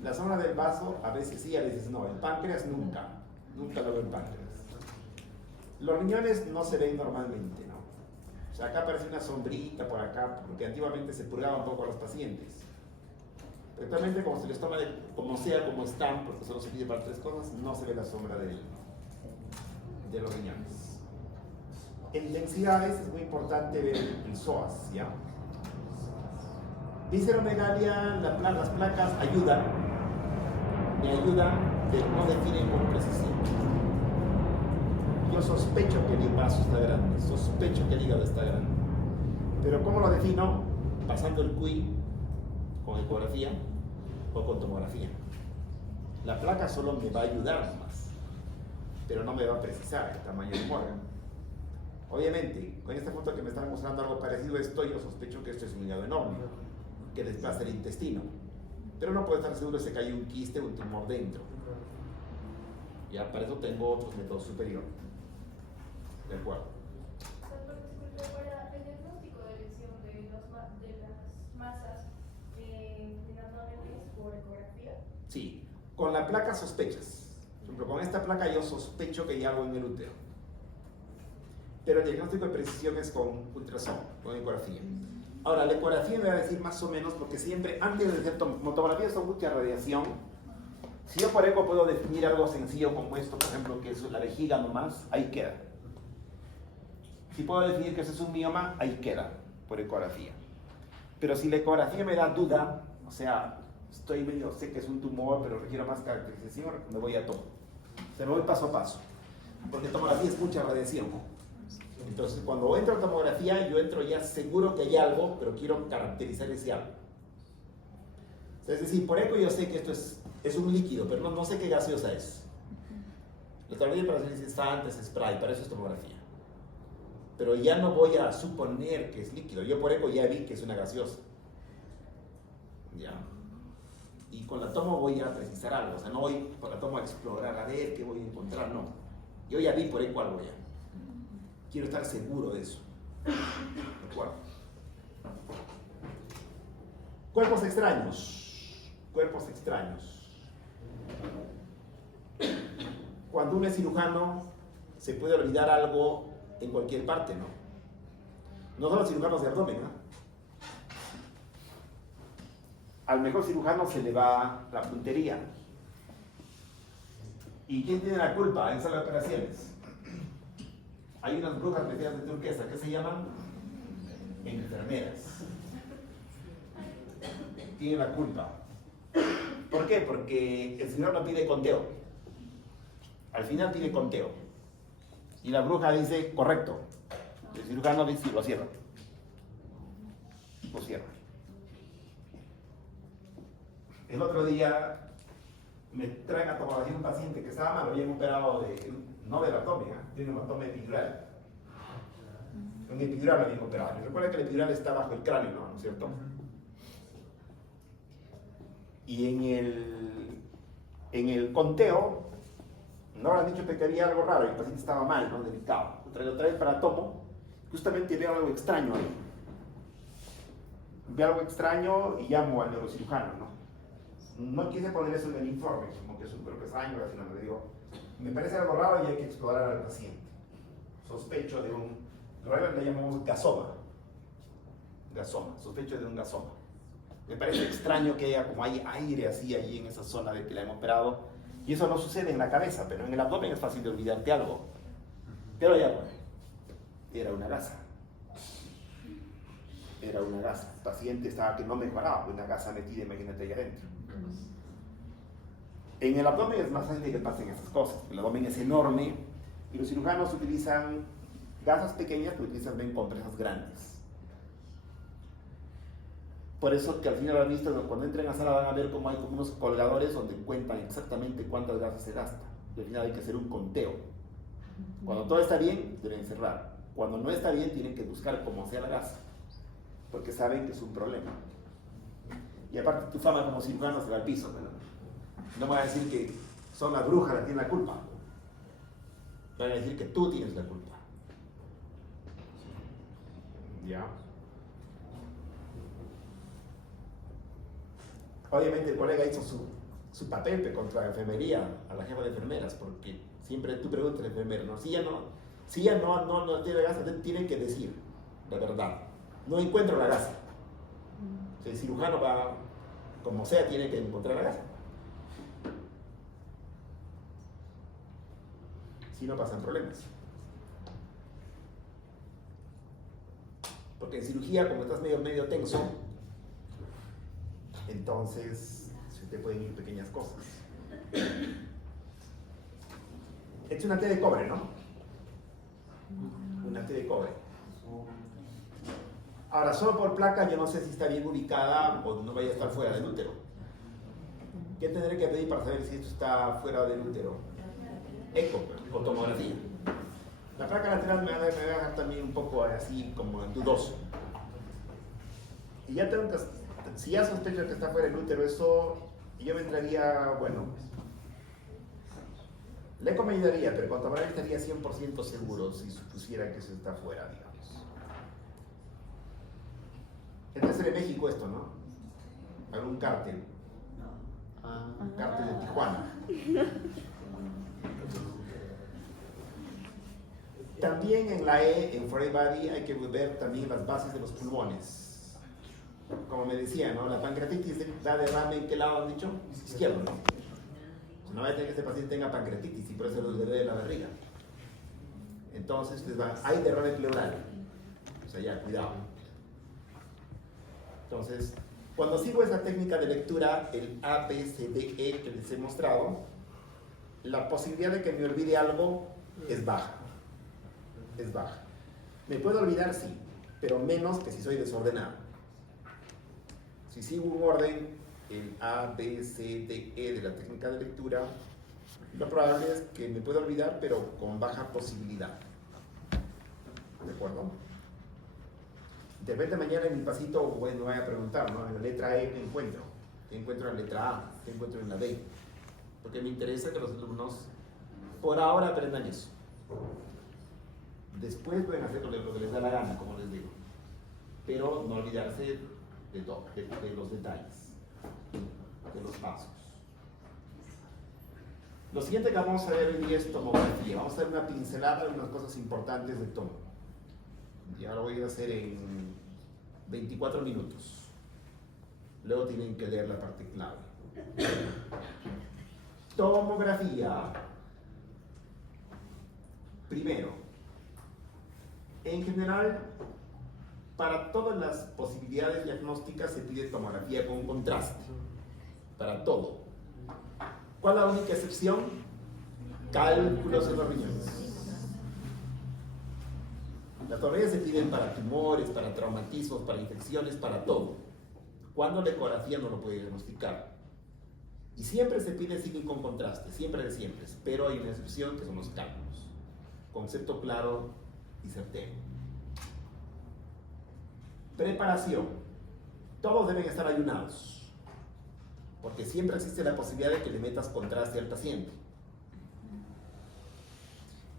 La zona del vaso a veces sí, a veces no. El páncreas nunca. Nunca lo veo en páncreas. Los riñones no se ven normalmente, ¿no? O sea, acá aparece una sombrita por acá, porque antiguamente se purgaba un poco a los pacientes. Pero actualmente, como se les toma como sea, como están, porque solo se pide para 3 cosas, no se ve la sombra de los riñones. En densidades es muy importante ver el psoas, ¿ya? Visceromegalia, las placas ayudan, me ayudan, pero no definen con precisión. Yo sospecho que el vaso está grande, sospecho que el hígado está grande. Pero ¿cómo lo defino? Pasando el QI con ecografía o con tomografía. La placa solo me va a ayudar más, pero no me va a precisar el tamaño del órgano. Obviamente, con esta foto que me están mostrando algo parecido a esto, yo sospecho que esto es un hígado enorme, que desplaza el intestino. Pero no puedo estar seguro si hay un quiste o un tumor dentro. Ya, para eso tengo otros métodos superiores. De acuerdo. Doctor, disculpe, para el diagnóstico de lesión de las masas en abdomen por ecografía. Sí, con la placa sospechas. Por ejemplo, con esta placa yo sospecho que hay algo en el útero. Pero el diagnóstico de precisión es con ultrasonido, con ecografía. Ahora, la ecografía me va a decir más o menos, porque siempre, antes de hacer tomografía son mucha radiación. Si yo por eco puedo definir algo sencillo como esto, por ejemplo, que es la vejiga nomás, ahí queda. Si puedo definir que eso es un mioma, ahí queda, por ecografía. Pero si la ecografía me da duda, o sea, sé que es un tumor, pero requiero más caracterización, me voy a tomo. Me voy paso a paso. Porque tomografía es mucha radiación. Entonces, cuando entro a tomografía, yo entro ya seguro que hay algo, pero quiero caracterizar ese algo. O sea, es decir, por eco yo sé que esto es un líquido, pero no sé qué gaseosa es. La tomografía para hacer es antes, spray, para eso es tomografía. Pero ya no voy a suponer que es líquido. Yo por eco ya vi que es una gaseosa. ¿Ya? Y con la tomo voy a precisar algo. O sea, no voy con la tomo a explorar, a ver qué voy a encontrar, no. Yo ya vi por eco algo ya. Quiero estar seguro de eso. ¿De acuerdo? Cuerpos extraños. Cuerpos extraños. Cuando uno es cirujano, se puede olvidar algo en cualquier parte, ¿no? No solo cirujanos de abdomen, ¿no? Al mejor cirujano se le va la puntería. ¿Y quién tiene la culpa en sala de operaciones? Hay unas brujas vestidas de turquesa, ¿qué se llaman? Enfermeras. Tienen la culpa. ¿Por qué? Porque el cirujano pide conteo. Al final pide conteo. Y la bruja dice, correcto. El cirujano dice, sí, lo cierra. Lo cierra. El otro día me traen a tomografía un paciente que estaba mal, lo habían operado no del abdomen, tiene un abdomen epidural. Un epidural lo habían operado. Recuerda que el epidural está bajo el cráneo, ¿no es cierto? Y en el conteo, no han dicho que había algo raro, el paciente estaba mal, ¿no? Delicado. Lo trae para tomo, justamente veo algo extraño ahí. Veo algo extraño y llamo al neurocirujano, ¿no? No quise poner eso en el informe, como que es un cuerpo extraño, al final le digo, me parece algo raro y hay que explorar al paciente. Sospecho de le llamamos gasoma. Gasoma, sospecho de un gasoma. Me parece extraño que haya como hay aire así allí en esa zona de que la hemos operado. Y eso no sucede en la cabeza, pero en el abdomen es fácil de olvidarte algo. Pero ya, bueno, era una gasa. Era una gasa. El paciente estaba que no mejoraba, una gasa metida, imagínate ahí adentro. En el abdomen es más fácil de que pasen esas cosas. El abdomen es enorme y los cirujanos utilizan gasas pequeñas, pero utilizan bien compresas grandes. Por eso que al final cuando entren a sala van a ver cómo hay como unos colgadores donde cuentan exactamente cuántas gasas se gasta. Y al final hay que hacer un conteo. Cuando todo está bien, deben cerrar. Cuando no está bien, tienen que buscar cómo sea la gasa. Porque saben que es un problema. Y aparte tu fama como cirujano se va al piso, ¿verdad? No van a decir que son las brujas las que tienen la culpa. Van a decir que tú tienes la culpa. ¿Ya? Obviamente el colega hizo su papel contra la enfermería, a la jefa de enfermeras, porque siempre tú preguntas al enfermero, ¿no? Si ella no tiene gasa, tiene que decir la verdad. No encuentro la gasa. O sea, el cirujano va, como sea, tiene que encontrar la gasa. Si no pasan problemas. Porque en cirugía, como estás medio tenso, entonces se te pueden ir pequeñas cosas. Es una T de cobre, ¿no? Una T de cobre. Ahora, solo por placa, yo no sé si está bien ubicada o no vaya a estar fuera del útero. ¿Qué tendré que pedir para saber si esto está fuera del útero? Eco o tomografía. La placa lateral me va a dejar también un poco así como dudoso. Y ya tengo que, si ya sospecho que está fuera del útero, eso yo me entraría, bueno, la eco me ayudaría, pero con tomografía estaría 100% seguro si supusiera que eso está fuera, digamos. Debe ser de México esto, ¿no? Algún cártel. Cártel de Tijuana. También en la E, en Foreign Body, hay que ver también las bases de los pulmones. Como me decía, ¿no? La pancreatitis da derrame, ¿en qué lado han dicho? Izquierdo, ¿no? No va a tener que este paciente tenga pancreatitis y por eso lo de la barriga. Entonces, hay derrame pleural. O sea, ya, cuidado. Entonces, cuando sigo esa técnica de lectura, el A, B, C, D, E que les he mostrado, la posibilidad de que me olvide algo es baja. Es baja. Me puedo olvidar, sí, pero menos que si soy desordenado. Si sigo un orden, el A, B, C, D, E de la técnica de lectura, lo probable es que me pueda olvidar, pero con baja posibilidad. ¿De acuerdo? De repente mañana en mi pasito, bueno, voy a preguntar, ¿no? En la letra E, ¿qué encuentro? ¿Qué encuentro en la letra A? ¿Qué encuentro en la D? Porque me interesa que los alumnos por ahora aprendan eso. Después pueden hacer lo que les da la gana, como les digo. Pero no olvidarse de todo, de los detalles, de los pasos. Lo siguiente que vamos a ver hoy día es tomografía. Vamos a hacer una pincelada de unas cosas importantes de tomo. Ya lo voy a hacer en 24 minutos. Luego tienen que leer la parte clave. Tomografía. Primero, en general, para todas las posibilidades diagnósticas se pide tomografía con contraste. Para todo. ¿Cuál es la única excepción? Cálculos en los riñones. Las tomografías se piden para tumores, para traumatismos, para infecciones, para todo. Cuando la ecografía no lo puede diagnosticar. Y siempre se pide sin y con contraste, siempre de siempre. Pero hay una excepción que son los cálculos. Concepto claro y certero. Preparación. Todos deben estar ayunados. Porque siempre existe la posibilidad de que le metas contraste al paciente.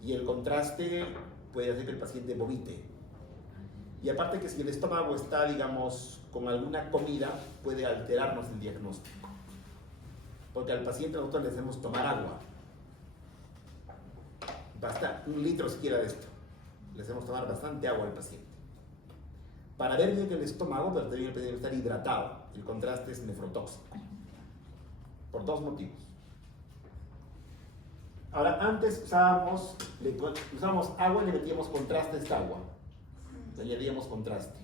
Y el contraste puede hacer que el paciente vomite. Y aparte que si el estómago está, digamos, con alguna comida, puede alterarnos el diagnóstico. Porque al paciente nosotros le hacemos tomar agua. Basta 1 litro siquiera de esto. Le hacemos tomar bastante agua al paciente. Para ver bien el estómago, pero también debe estar hidratado. El contraste es nefrotóxico. Por 2 motivos. Ahora, antes usábamos agua y le metíamos contraste a esta agua. Le añadíamos contraste.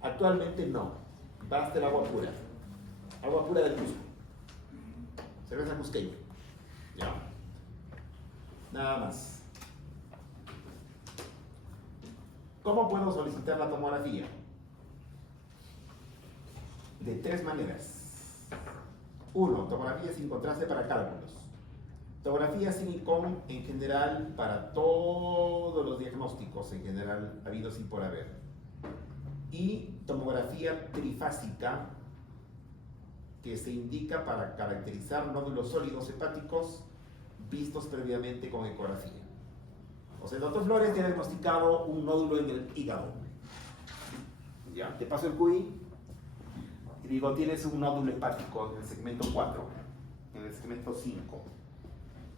Actualmente no. Basta el agua pura. Agua pura del Cusco. Cerveza cusqueña. Ya. Nada más. ¿Cómo puedo solicitar la tomografía? De 3 maneras. 1. Tomografía sin contraste para cálculos. Tomografía sin y con en general para todos los diagnósticos en general habidos y por haber. Y tomografía trifásica que se indica para caracterizar nódulos sólidos hepáticos vistos previamente con ecografía. O sea, el doctor Flores te ha diagnosticado un nódulo en el hígado. ¿Ya? Te paso el QI y digo, tienes un nódulo hepático en el segmento 4. en el segmento 5.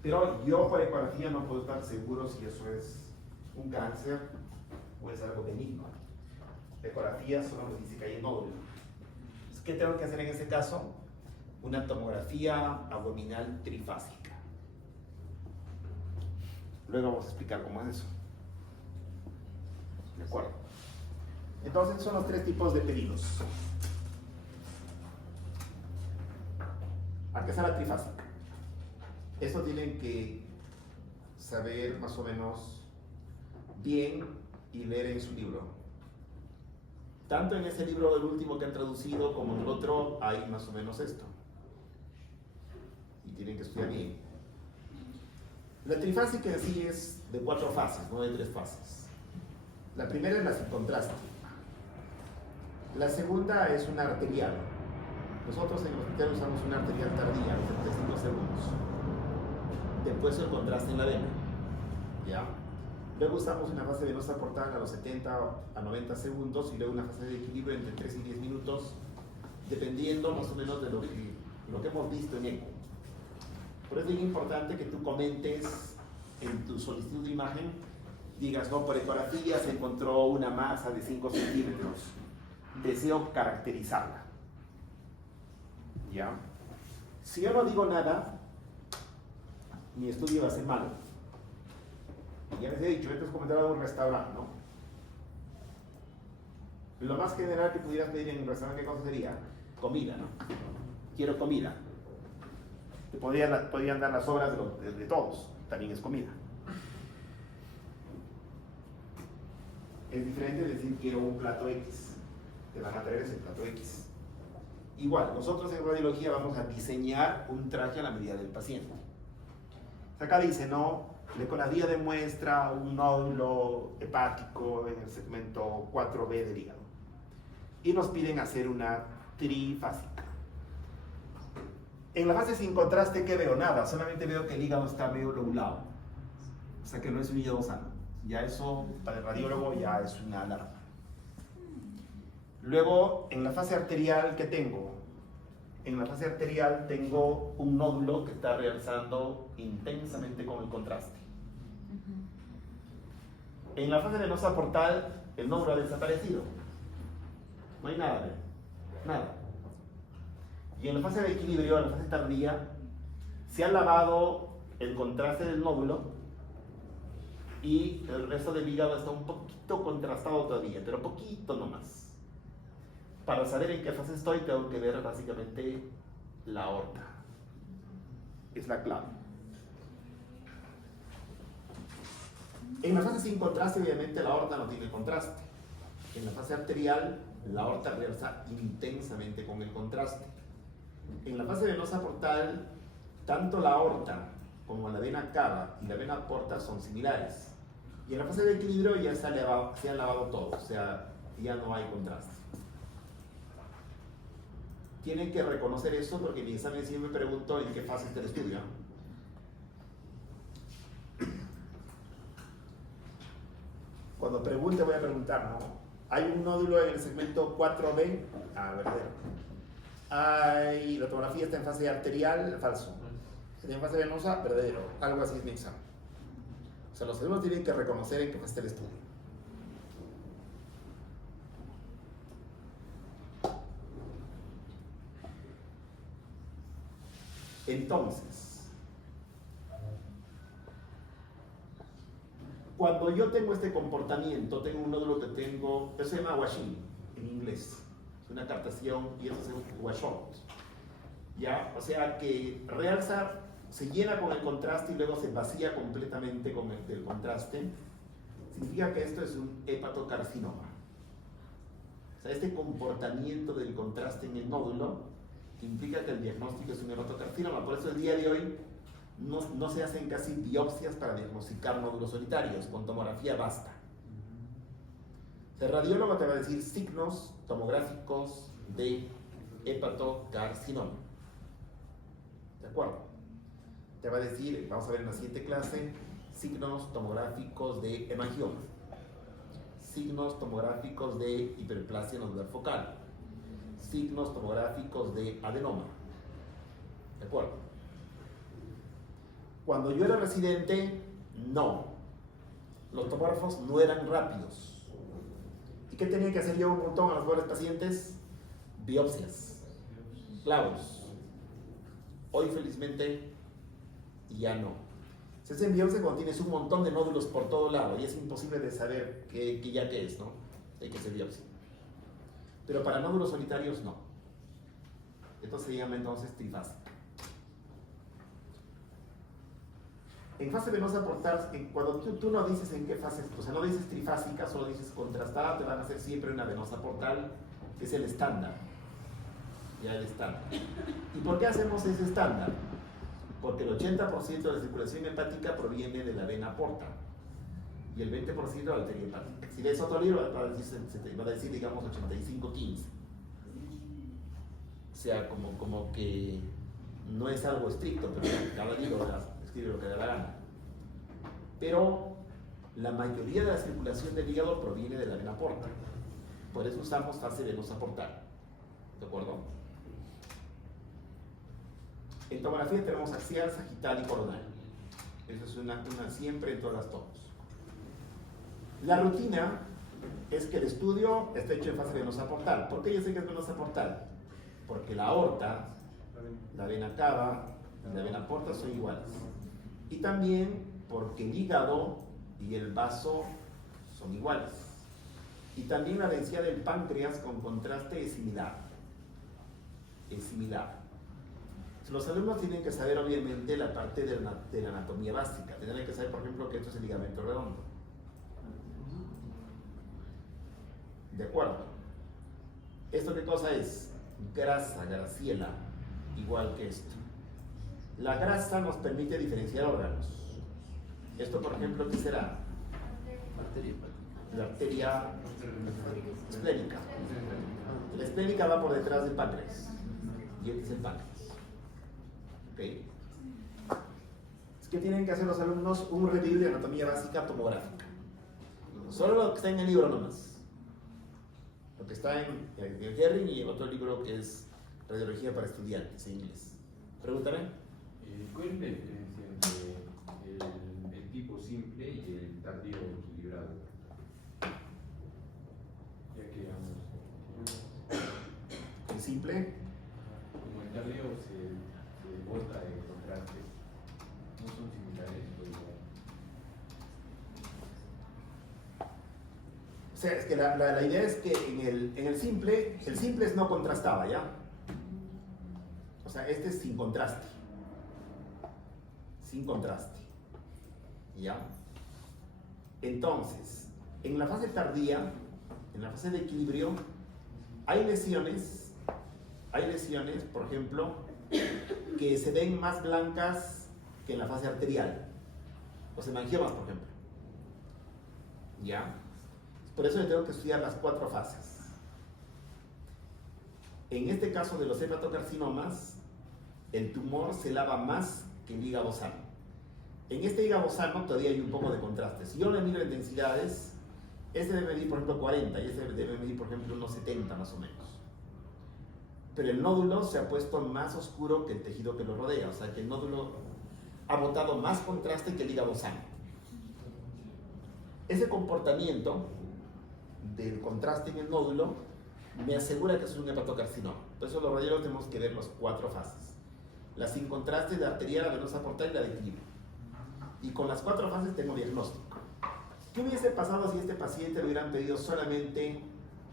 Pero yo por ecografía no puedo estar seguro si eso es un cáncer o es algo benigno. La ecografía solo me dice que hay un nódulo. Entonces, ¿qué tengo que hacer en ese caso? Una tomografía abdominal trifásica. Luego vamos a explicar cómo es eso. ¿De acuerdo? Entonces son los 3 tipos de pedidos. ¿A qué es la trifásica? Esto tienen que saber más o menos bien y leer en su libro. Tanto en ese libro, el último que han traducido, como en el otro, hay más o menos esto. Y tienen que estudiar bien. La trifásica en sí es de 4 fases, no de 3 fases. La primera es la sin contraste. La segunda es una arterial. Nosotros en el hospital usamos una arterial tardía, de 75 segundos. Después el contraste en la vena. ¿Ya? Luego usamos una fase venosa portal a los 70 a 90 segundos y luego una fase de equilibrio entre 3 y 10 minutos, dependiendo más o menos de lo que hemos visto en eco. Por eso es importante que tú comentes en tu solicitud de imagen, digas, no, por ecografía se encontró una masa de 5 centímetros. Deseo caracterizarla. ¿Ya? Si yo no digo nada, mi estudio va a ser malo. Y ya les he dicho, esto es como entrar a un restaurante, ¿no? Lo más general que pudieras pedir en un restaurante, ¿qué cosa sería? Comida, ¿no? Quiero comida. Te podrían dar las obras de todos, también es comida. Es diferente de decir quiero un plato X. Te van a traer ese plato X. Igual, nosotros en radiología vamos a diseñar un traje a la medida del paciente. Acá dice, no, la ecografía demuestra un nódulo hepático en el segmento 4B del hígado. Y nos piden hacer una trifásica. En la fase sin contraste, ¿qué veo? Nada, solamente veo que el hígado está medio lobulado. O sea que no es un hígado sano. Ya eso, para el radiólogo, ya es una alarma. Luego, en la fase arterial, ¿qué tengo? En la fase arterial tengo un nódulo que está realzando intensamente con el contraste. En la fase venosa portal, el nódulo ha desaparecido. No hay nada, ¿eh? Nada. Y en la fase de equilibrio, en la fase tardía, se ha lavado el contraste del nódulo y el resto del hígado está un poquito contrastado todavía, pero poquito nomás. Para saber en qué fase estoy, tengo que ver básicamente la aorta. Es la clave. En la fase sin contraste, obviamente, la aorta no tiene contraste. En la fase arterial, la aorta realza intensamente con el contraste. En la fase venosa portal, tanto la aorta como la vena cava y la vena porta son similares. Y en la fase de equilibrio ya se ha lavado todo, o sea, ya no hay contraste. Tienen que reconocer eso porque en mi examen siempre me pregunto en qué fase está el estudio. Cuando pregunte voy a preguntar, ¿no? Hay un nódulo en el segmento 4B, verdadero. La tomografía está en fase arterial, falso. Está en fase venosa, verdadero. Algo así es mi examen. O sea, los alumnos tienen que reconocer en qué fase está el estudio. Entonces, cuando yo tengo este comportamiento, tengo un nódulo que tengo, eso se llama washing en inglés, es una captación y eso es un wash out. ¿Ya? O sea que realza, se llena con el contraste y luego se vacía completamente con el contraste. Significa que esto es un hepatocarcinoma. O sea, este comportamiento del contraste en el nódulo implica que el diagnóstico es un hepatocarcinoma. Por eso el día de hoy no se hacen casi biopsias para diagnosticar nódulos solitarios, con tomografía basta. El radiólogo te va a decir signos tomográficos de hepatocarcinoma. ¿De acuerdo? Te va a decir, vamos a ver en la siguiente clase, signos tomográficos de hemangioma, signos tomográficos de hiperplasia nodular focal, signos tomográficos de adenoma. ¿De acuerdo? Cuando yo era residente, no. Los tomógrafos no eran rápidos. ¿Y qué tenía que hacer yo un montón a los pobres pacientes? Biopsias, clavos. Hoy felizmente ya no. Se hace biopsia cuando tienes un montón de nódulos por todo lado y es imposible de saber qué es, ¿no? Hay que hacer biopsia. Pero para nódulos solitarios no. Esto se llama entonces trifásica. En fase venosa portal, cuando tú no dices en qué fase, o sea, no dices trifásica, solo dices contrastada, te van a hacer siempre una venosa portal, que es el estándar. Ya el estándar. ¿Y por qué hacemos ese estándar? Porque el 80% de la circulación hepática proviene de la vena porta y el 20% de la arteria hepática. Si lees otro libro, va a decir digamos, 85-15. O sea, como que no es algo estricto, pero cada libro escribe lo que da la gana. Pero la mayoría de la circulación del hígado proviene de la vena porta. Por eso usamos fase venosa portal. ¿De acuerdo? En tomografía tenemos axial, sagital y coronal. Eso es una siempre en todas las tomos. La rutina es que el estudio está hecho en fase venosa portal. ¿Por qué yo sé que es venosa portal? Porque la aorta, la vena cava y la vena porta son iguales. Y también porque el hígado y el vaso son iguales. Y también la densidad del páncreas con contraste es similar. Es similar. Los alumnos tienen que saber obviamente la parte de la anatomía básica. Tienen que saber, por ejemplo, que esto es el ligamento redondo. ¿De acuerdo? ¿Esto qué cosa es? Grasa, graciela, igual que esto. La grasa nos permite diferenciar órganos. Esto, por ejemplo, ¿qué será? La arteria esplénica. La esplénica va por detrás del páncreas. Y este es el páncreas. ¿Okay? Es que tienen que hacer los alumnos un review de anatomía básica tomográfica. Solo lo que está en el libro nomás. Lo que está en el Herring y en otro libro que es Radiología para Estudiantes en inglés. Pregúntame. ¿Cuál es la diferencia entre el tipo simple y el tardío equilibrado? Ya que El simple. como el tardío se bota de contraste, ¿no son similares o igual? O sea, es que la idea es que en el simple es no contrastaba, ¿ya? O sea, este es sin contraste. Sin contraste. ¿Ya? Entonces, en la fase tardía, en la fase de equilibrio, hay lesiones, por ejemplo, que se ven más blancas que en la fase arterial. Los hemangiomas, por ejemplo. ¿Ya? Por eso yo tengo que estudiar las 4 fases. En este caso de los hepatocarcinomas, el tumor se lava más que el hígado sano. En este hígado sano todavía hay un poco de contraste. Si yo le miro en densidades, este debe medir por ejemplo 40 y este debe medir por ejemplo unos 70 más o menos. Pero el nódulo se ha puesto más oscuro que el tejido que lo rodea, o sea que el nódulo ha botado más contraste que el hígado sano. Ese comportamiento del contraste en el nódulo me asegura que es un hepatocarcinoma. Por eso los radiólogos tenemos que ver las 4 fases. La sin contraste, la arterial, la venosa portal y la de equilibrio. Y con las 4 fases tengo diagnóstico. ¿Qué hubiese pasado si este paciente le hubieran pedido solamente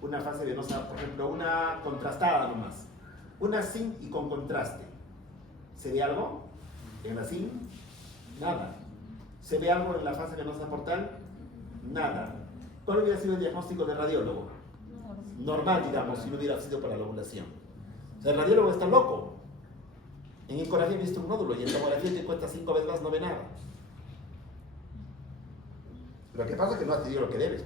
una fase venosa, por ejemplo, una contrastada nomás? Una sin y con contraste. ¿Se ve algo? En la sin, nada. ¿Se ve algo en la fase venosa portal? Nada. ¿Cuál hubiera sido el diagnóstico del radiólogo? Normal, digamos, si no hubiera sido para la ovulación. O sea, el radiólogo está loco. En ecografía he visto un nódulo y en tomografía te cuesta 5 veces más, no ve nada. Lo que pasa es que no has pedido lo que debes.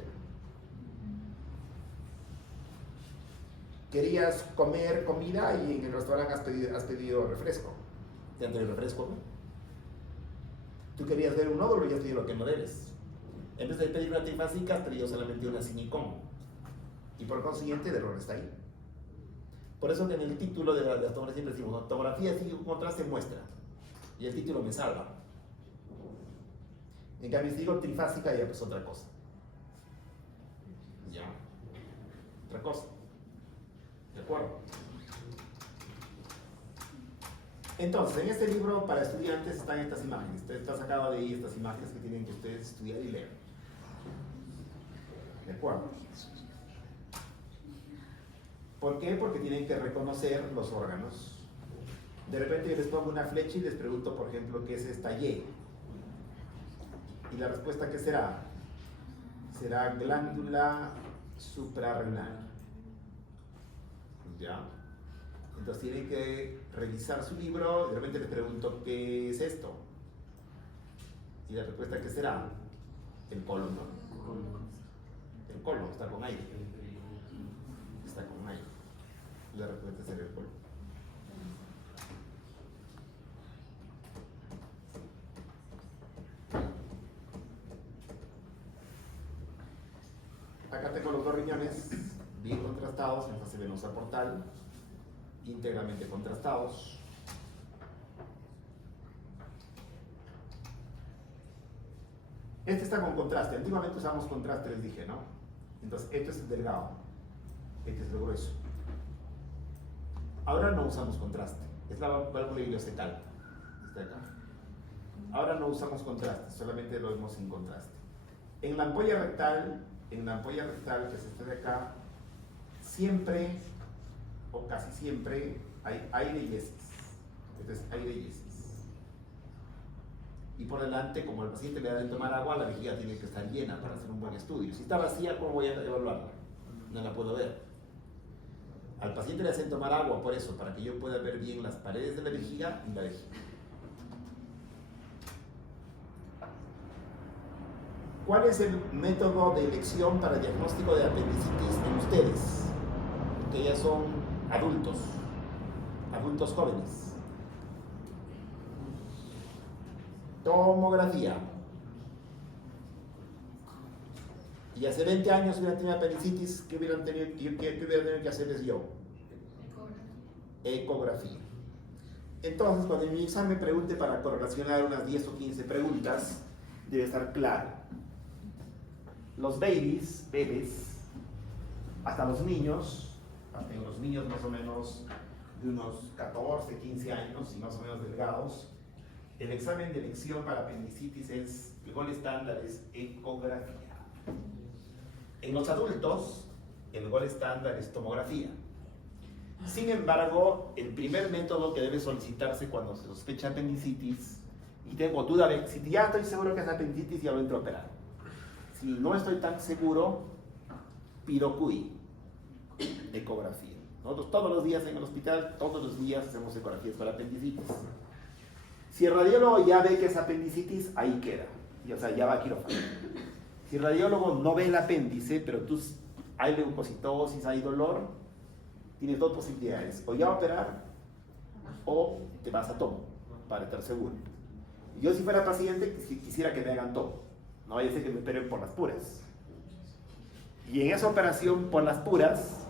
Querías comer comida y en el restaurante has pedido refresco. ¿Te han traído refresco? ¿No? Tú querías ver un nódulo y has pedido lo que no debes. En vez de pedir una trifásica, has pedido solamente una sinicón. Y por consiguiente, el error está ahí. Por eso que en el título de la tomografía siempre decimos, tomografía sin contraste muestra. Y el título me salva. En cambio, si digo trifásica, ya pues otra cosa. Ya. Otra cosa. ¿De acuerdo? Entonces, en este libro para estudiantes están estas imágenes. Está sacado de ahí estas imágenes que tienen que ustedes estudiar y leer. ¿De acuerdo? ¿Por qué? Porque tienen que reconocer los órganos. De repente yo les pongo una flecha y les pregunto, por ejemplo, ¿qué es esta Y? Y la respuesta, ¿qué será? Será glándula suprarrenal. ¿Ya? Entonces tienen que revisar su libro, de repente les pregunto, ¿qué es esto? Y la respuesta, ¿qué será? El colon, ¿no? El colon, está con aire. Está con aire. La respuesta será el colon. Acá tengo los dos riñones bien contrastados en fase venosa portal, íntegramente contrastados. Este está con contraste. Antiguamente usamos contraste, les dije, ¿no? Entonces, este es el delgado, este es el grueso. Ahora no usamos contraste. Es la válvula ileocecal. Está acá. Ahora no usamos contraste, solamente lo vemos sin contraste. En la ampolla rectal, que es esta de acá, siempre o casi siempre hay aire y heces. Entonces, aire y heces. Y por delante, como al paciente le da de tomar agua, la vejiga tiene que estar llena para hacer un buen estudio. Si está vacía, ¿cómo voy a evaluarla? No la puedo ver. Al paciente le hacen tomar agua por eso, para que yo pueda ver bien las paredes de la vejiga y la vejiga. ¿Cuál es el método de elección para diagnóstico de apendicitis en ustedes? Que ya son adultos jóvenes. Tomografía. Y hace 20 años hubieran tenido apendicitis, ¿qué hubieran tenido que hacerles yo? Ecografía. Entonces, cuando en mi examen me pregunte para correlacionar unas 10 o 15 preguntas, debe estar claro. Los bebés, hasta los niños más o menos de unos 14, 15 años y más o menos delgados, el examen de elección para apendicitis es, el gol estándar es ecografía. En los adultos, el gol estándar es tomografía. Sin embargo, el primer método que debe solicitarse cuando se sospecha apendicitis, y tengo duda de si ya estoy seguro que es apendicitis, ya lo entro a operar. Si no estoy tan seguro, pido QI, ecografía. Nosotros todos los días en el hospital, todos los días hacemos ecografías para apendicitis. Si el radiólogo ya ve que es apendicitis, ahí queda. O sea, ya va a quirófano. Si el radiólogo no ve el apéndice, pero hay leucocitosis, hay dolor, tienes dos posibilidades. O ya operar, o te vas a tomo, para estar seguro. Yo si fuera paciente, quisiera que me hagan tomo. No vaya a ser que me operen por las puras. Y en esa operación por las puras,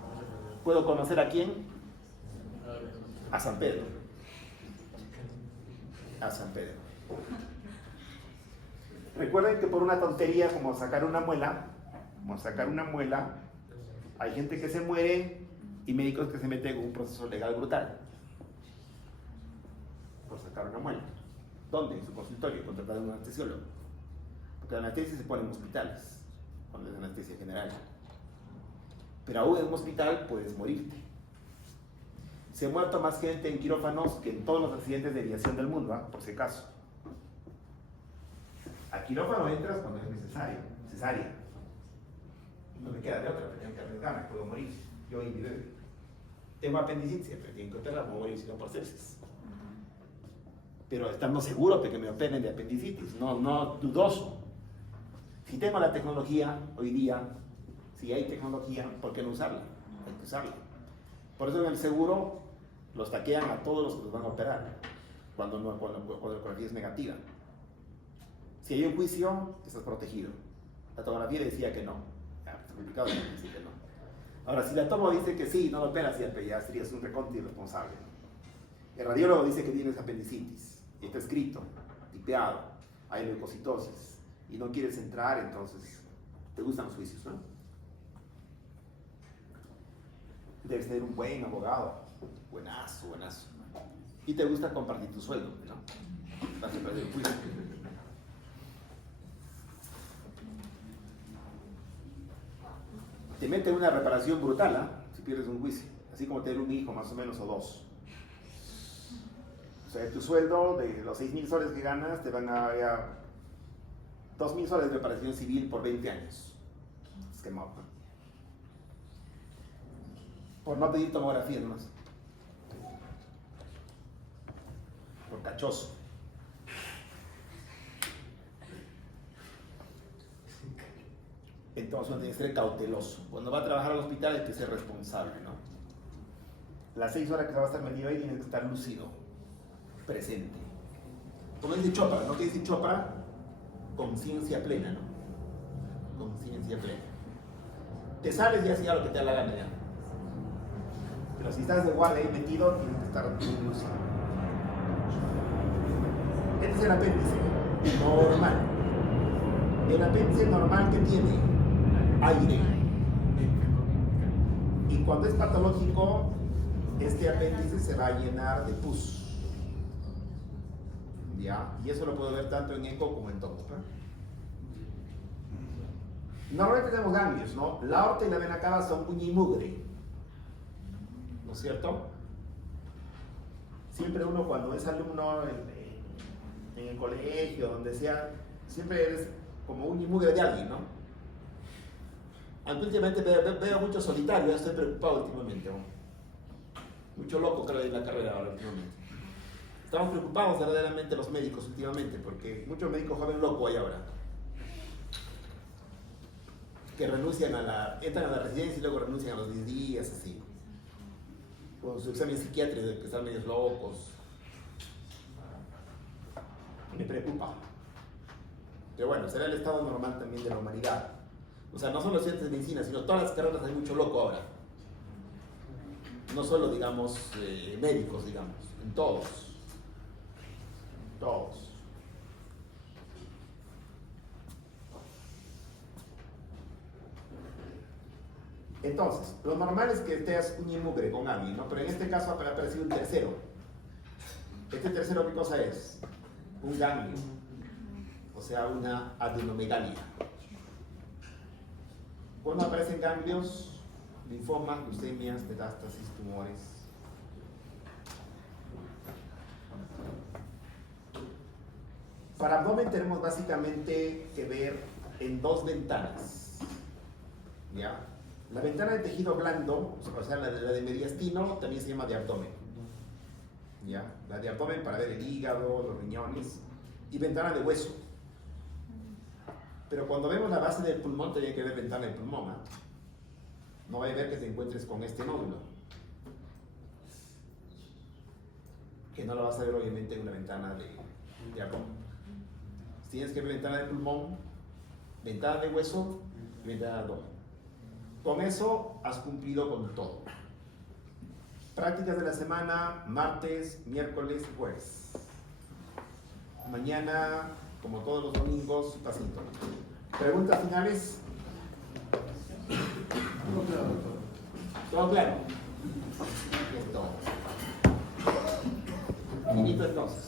¿puedo conocer a quién? A San Pedro. A San Pedro. Recuerden que por una tontería como sacar una muela, hay gente que se muere y médicos que se meten en un proceso legal brutal por sacar una muela. ¿Dónde? En su consultorio, contratado a un anestesiólogo. Porque la anestesia se pone en hospitales, cuando es anestesia general. Pero aún en un hospital puedes morirte. Se ha muerto más gente en quirófanos que en todos los accidentes de aviación del mundo, por si acaso. A quirófano entras cuando es necesario, cesárea. No me queda de otra, tengo que arriesgarme, puedo morir. Yo y mi bebé. Tengo apendicitis, siempre tengo que operar, no morir sino por sepsis. Pero estando seguro de que me operen de apendicitis, no dudoso. Si tengo la tecnología hoy día, si hay tecnología, ¿por qué no usarla? Hay que usarla. Por eso en el seguro los taquean a todos los que los van a operar cuando la ecografía es negativa. Si hay un juicio, estás protegido. La tomografía decía que no. Es complicado decir que no. Ahora, si la tomo dice que sí, no lo operas, ya serías un recontra irresponsable. El radiólogo dice que tienes apendicitis. Y está escrito, tipeado, hay leucocitosis. y no quieres entrar, entonces te gustan los juicios, ¿no? Debes tener un buen abogado, buenazo, buenazo. Y te gusta compartir tu sueldo, ¿no? Vas a perder el juicio. Te mete una reparación brutal, ¿ah? Si pierdes un juicio. Así como tener un hijo, más o menos, o dos. O sea, tu sueldo de los 6.000 soles que ganas, te van a dar 2.000 soles de reparación civil por 20 años. Es quemado, ¿no? Por no pedir tomografía nomás. Por cachoso. Entonces uno tiene que ser cauteloso. Cuando va a trabajar al hospital hay que ser responsable, ¿no? Las 6 horas que se va a estar metido ahí tienes que estar lúcido, presente. Como dice Chopra, ¿no? ¿Qué dice Chopra? Conciencia plena, ¿no? Conciencia plena. Te sales y haces ya lo que te da la gana ya. Pero si estás de guardia ahí metido, tienes que estar lúcido. Este es el apéndice normal. El apéndice normal que tiene aire. Y cuando es patológico, este apéndice se va a llenar de pus. ¿Ya? Y eso lo puedo ver tanto en eco como en tomo. Normalmente tenemos ganglios, ¿no? La aorta y la vena cava son uña y mugre. ¿No es cierto? Siempre uno cuando es alumno en el colegio, donde sea, siempre eres como uña y mugre de alguien, ¿no? Aunque últimamente veo mucho solitario, estoy preocupado últimamente, ¿no? Mucho loco creo en la carrera ahora últimamente. Estamos preocupados verdaderamente los médicos últimamente, porque muchos médicos jóvenes locos hay ahora. Que renuncian entran a la residencia y luego renuncian a los 10 días, así. Con su examen psiquiátrico de que están medios locos. Me preocupa. Pero bueno, será el estado normal también de la humanidad. O sea, no solo los estudiantes de medicina, sino todas las carreras hay mucho loco ahora. No solo, digamos, médicos, digamos, en todos. Todos. Entonces, lo normal es que estés uña y mugre con alguien, ¿no? Pero en este caso ha aparecido un tercero. ¿Este tercero qué cosa es? Un ganglio. O sea, una adenomegalia. Cuando aparecen ganglios, linfomas, leucemias, metástasis, tumores. Para abdomen tenemos básicamente que ver en dos ventanas. ¿Ya? La ventana de tejido blando, o sea, la de mediastino, también se llama de abdomen. ¿Ya? La de abdomen para ver el hígado, los riñones. Y ventana de hueso. Pero cuando vemos la base del pulmón, tiene que ver ventana de pulmón, ¿eh? No va a ver que te encuentres con este nódulo. Que no lo vas a ver obviamente en una ventana de abdomen. Tienes que ver ventana de pulmón, ventana de hueso y ventana de abdomen. Con eso has cumplido con todo. Prácticas de la semana, martes, miércoles y jueves. Mañana, como todos los domingos, pasito. ¿Preguntas finales? Todo claro, doctor. ¿Todo claro? Listo. Finito entonces.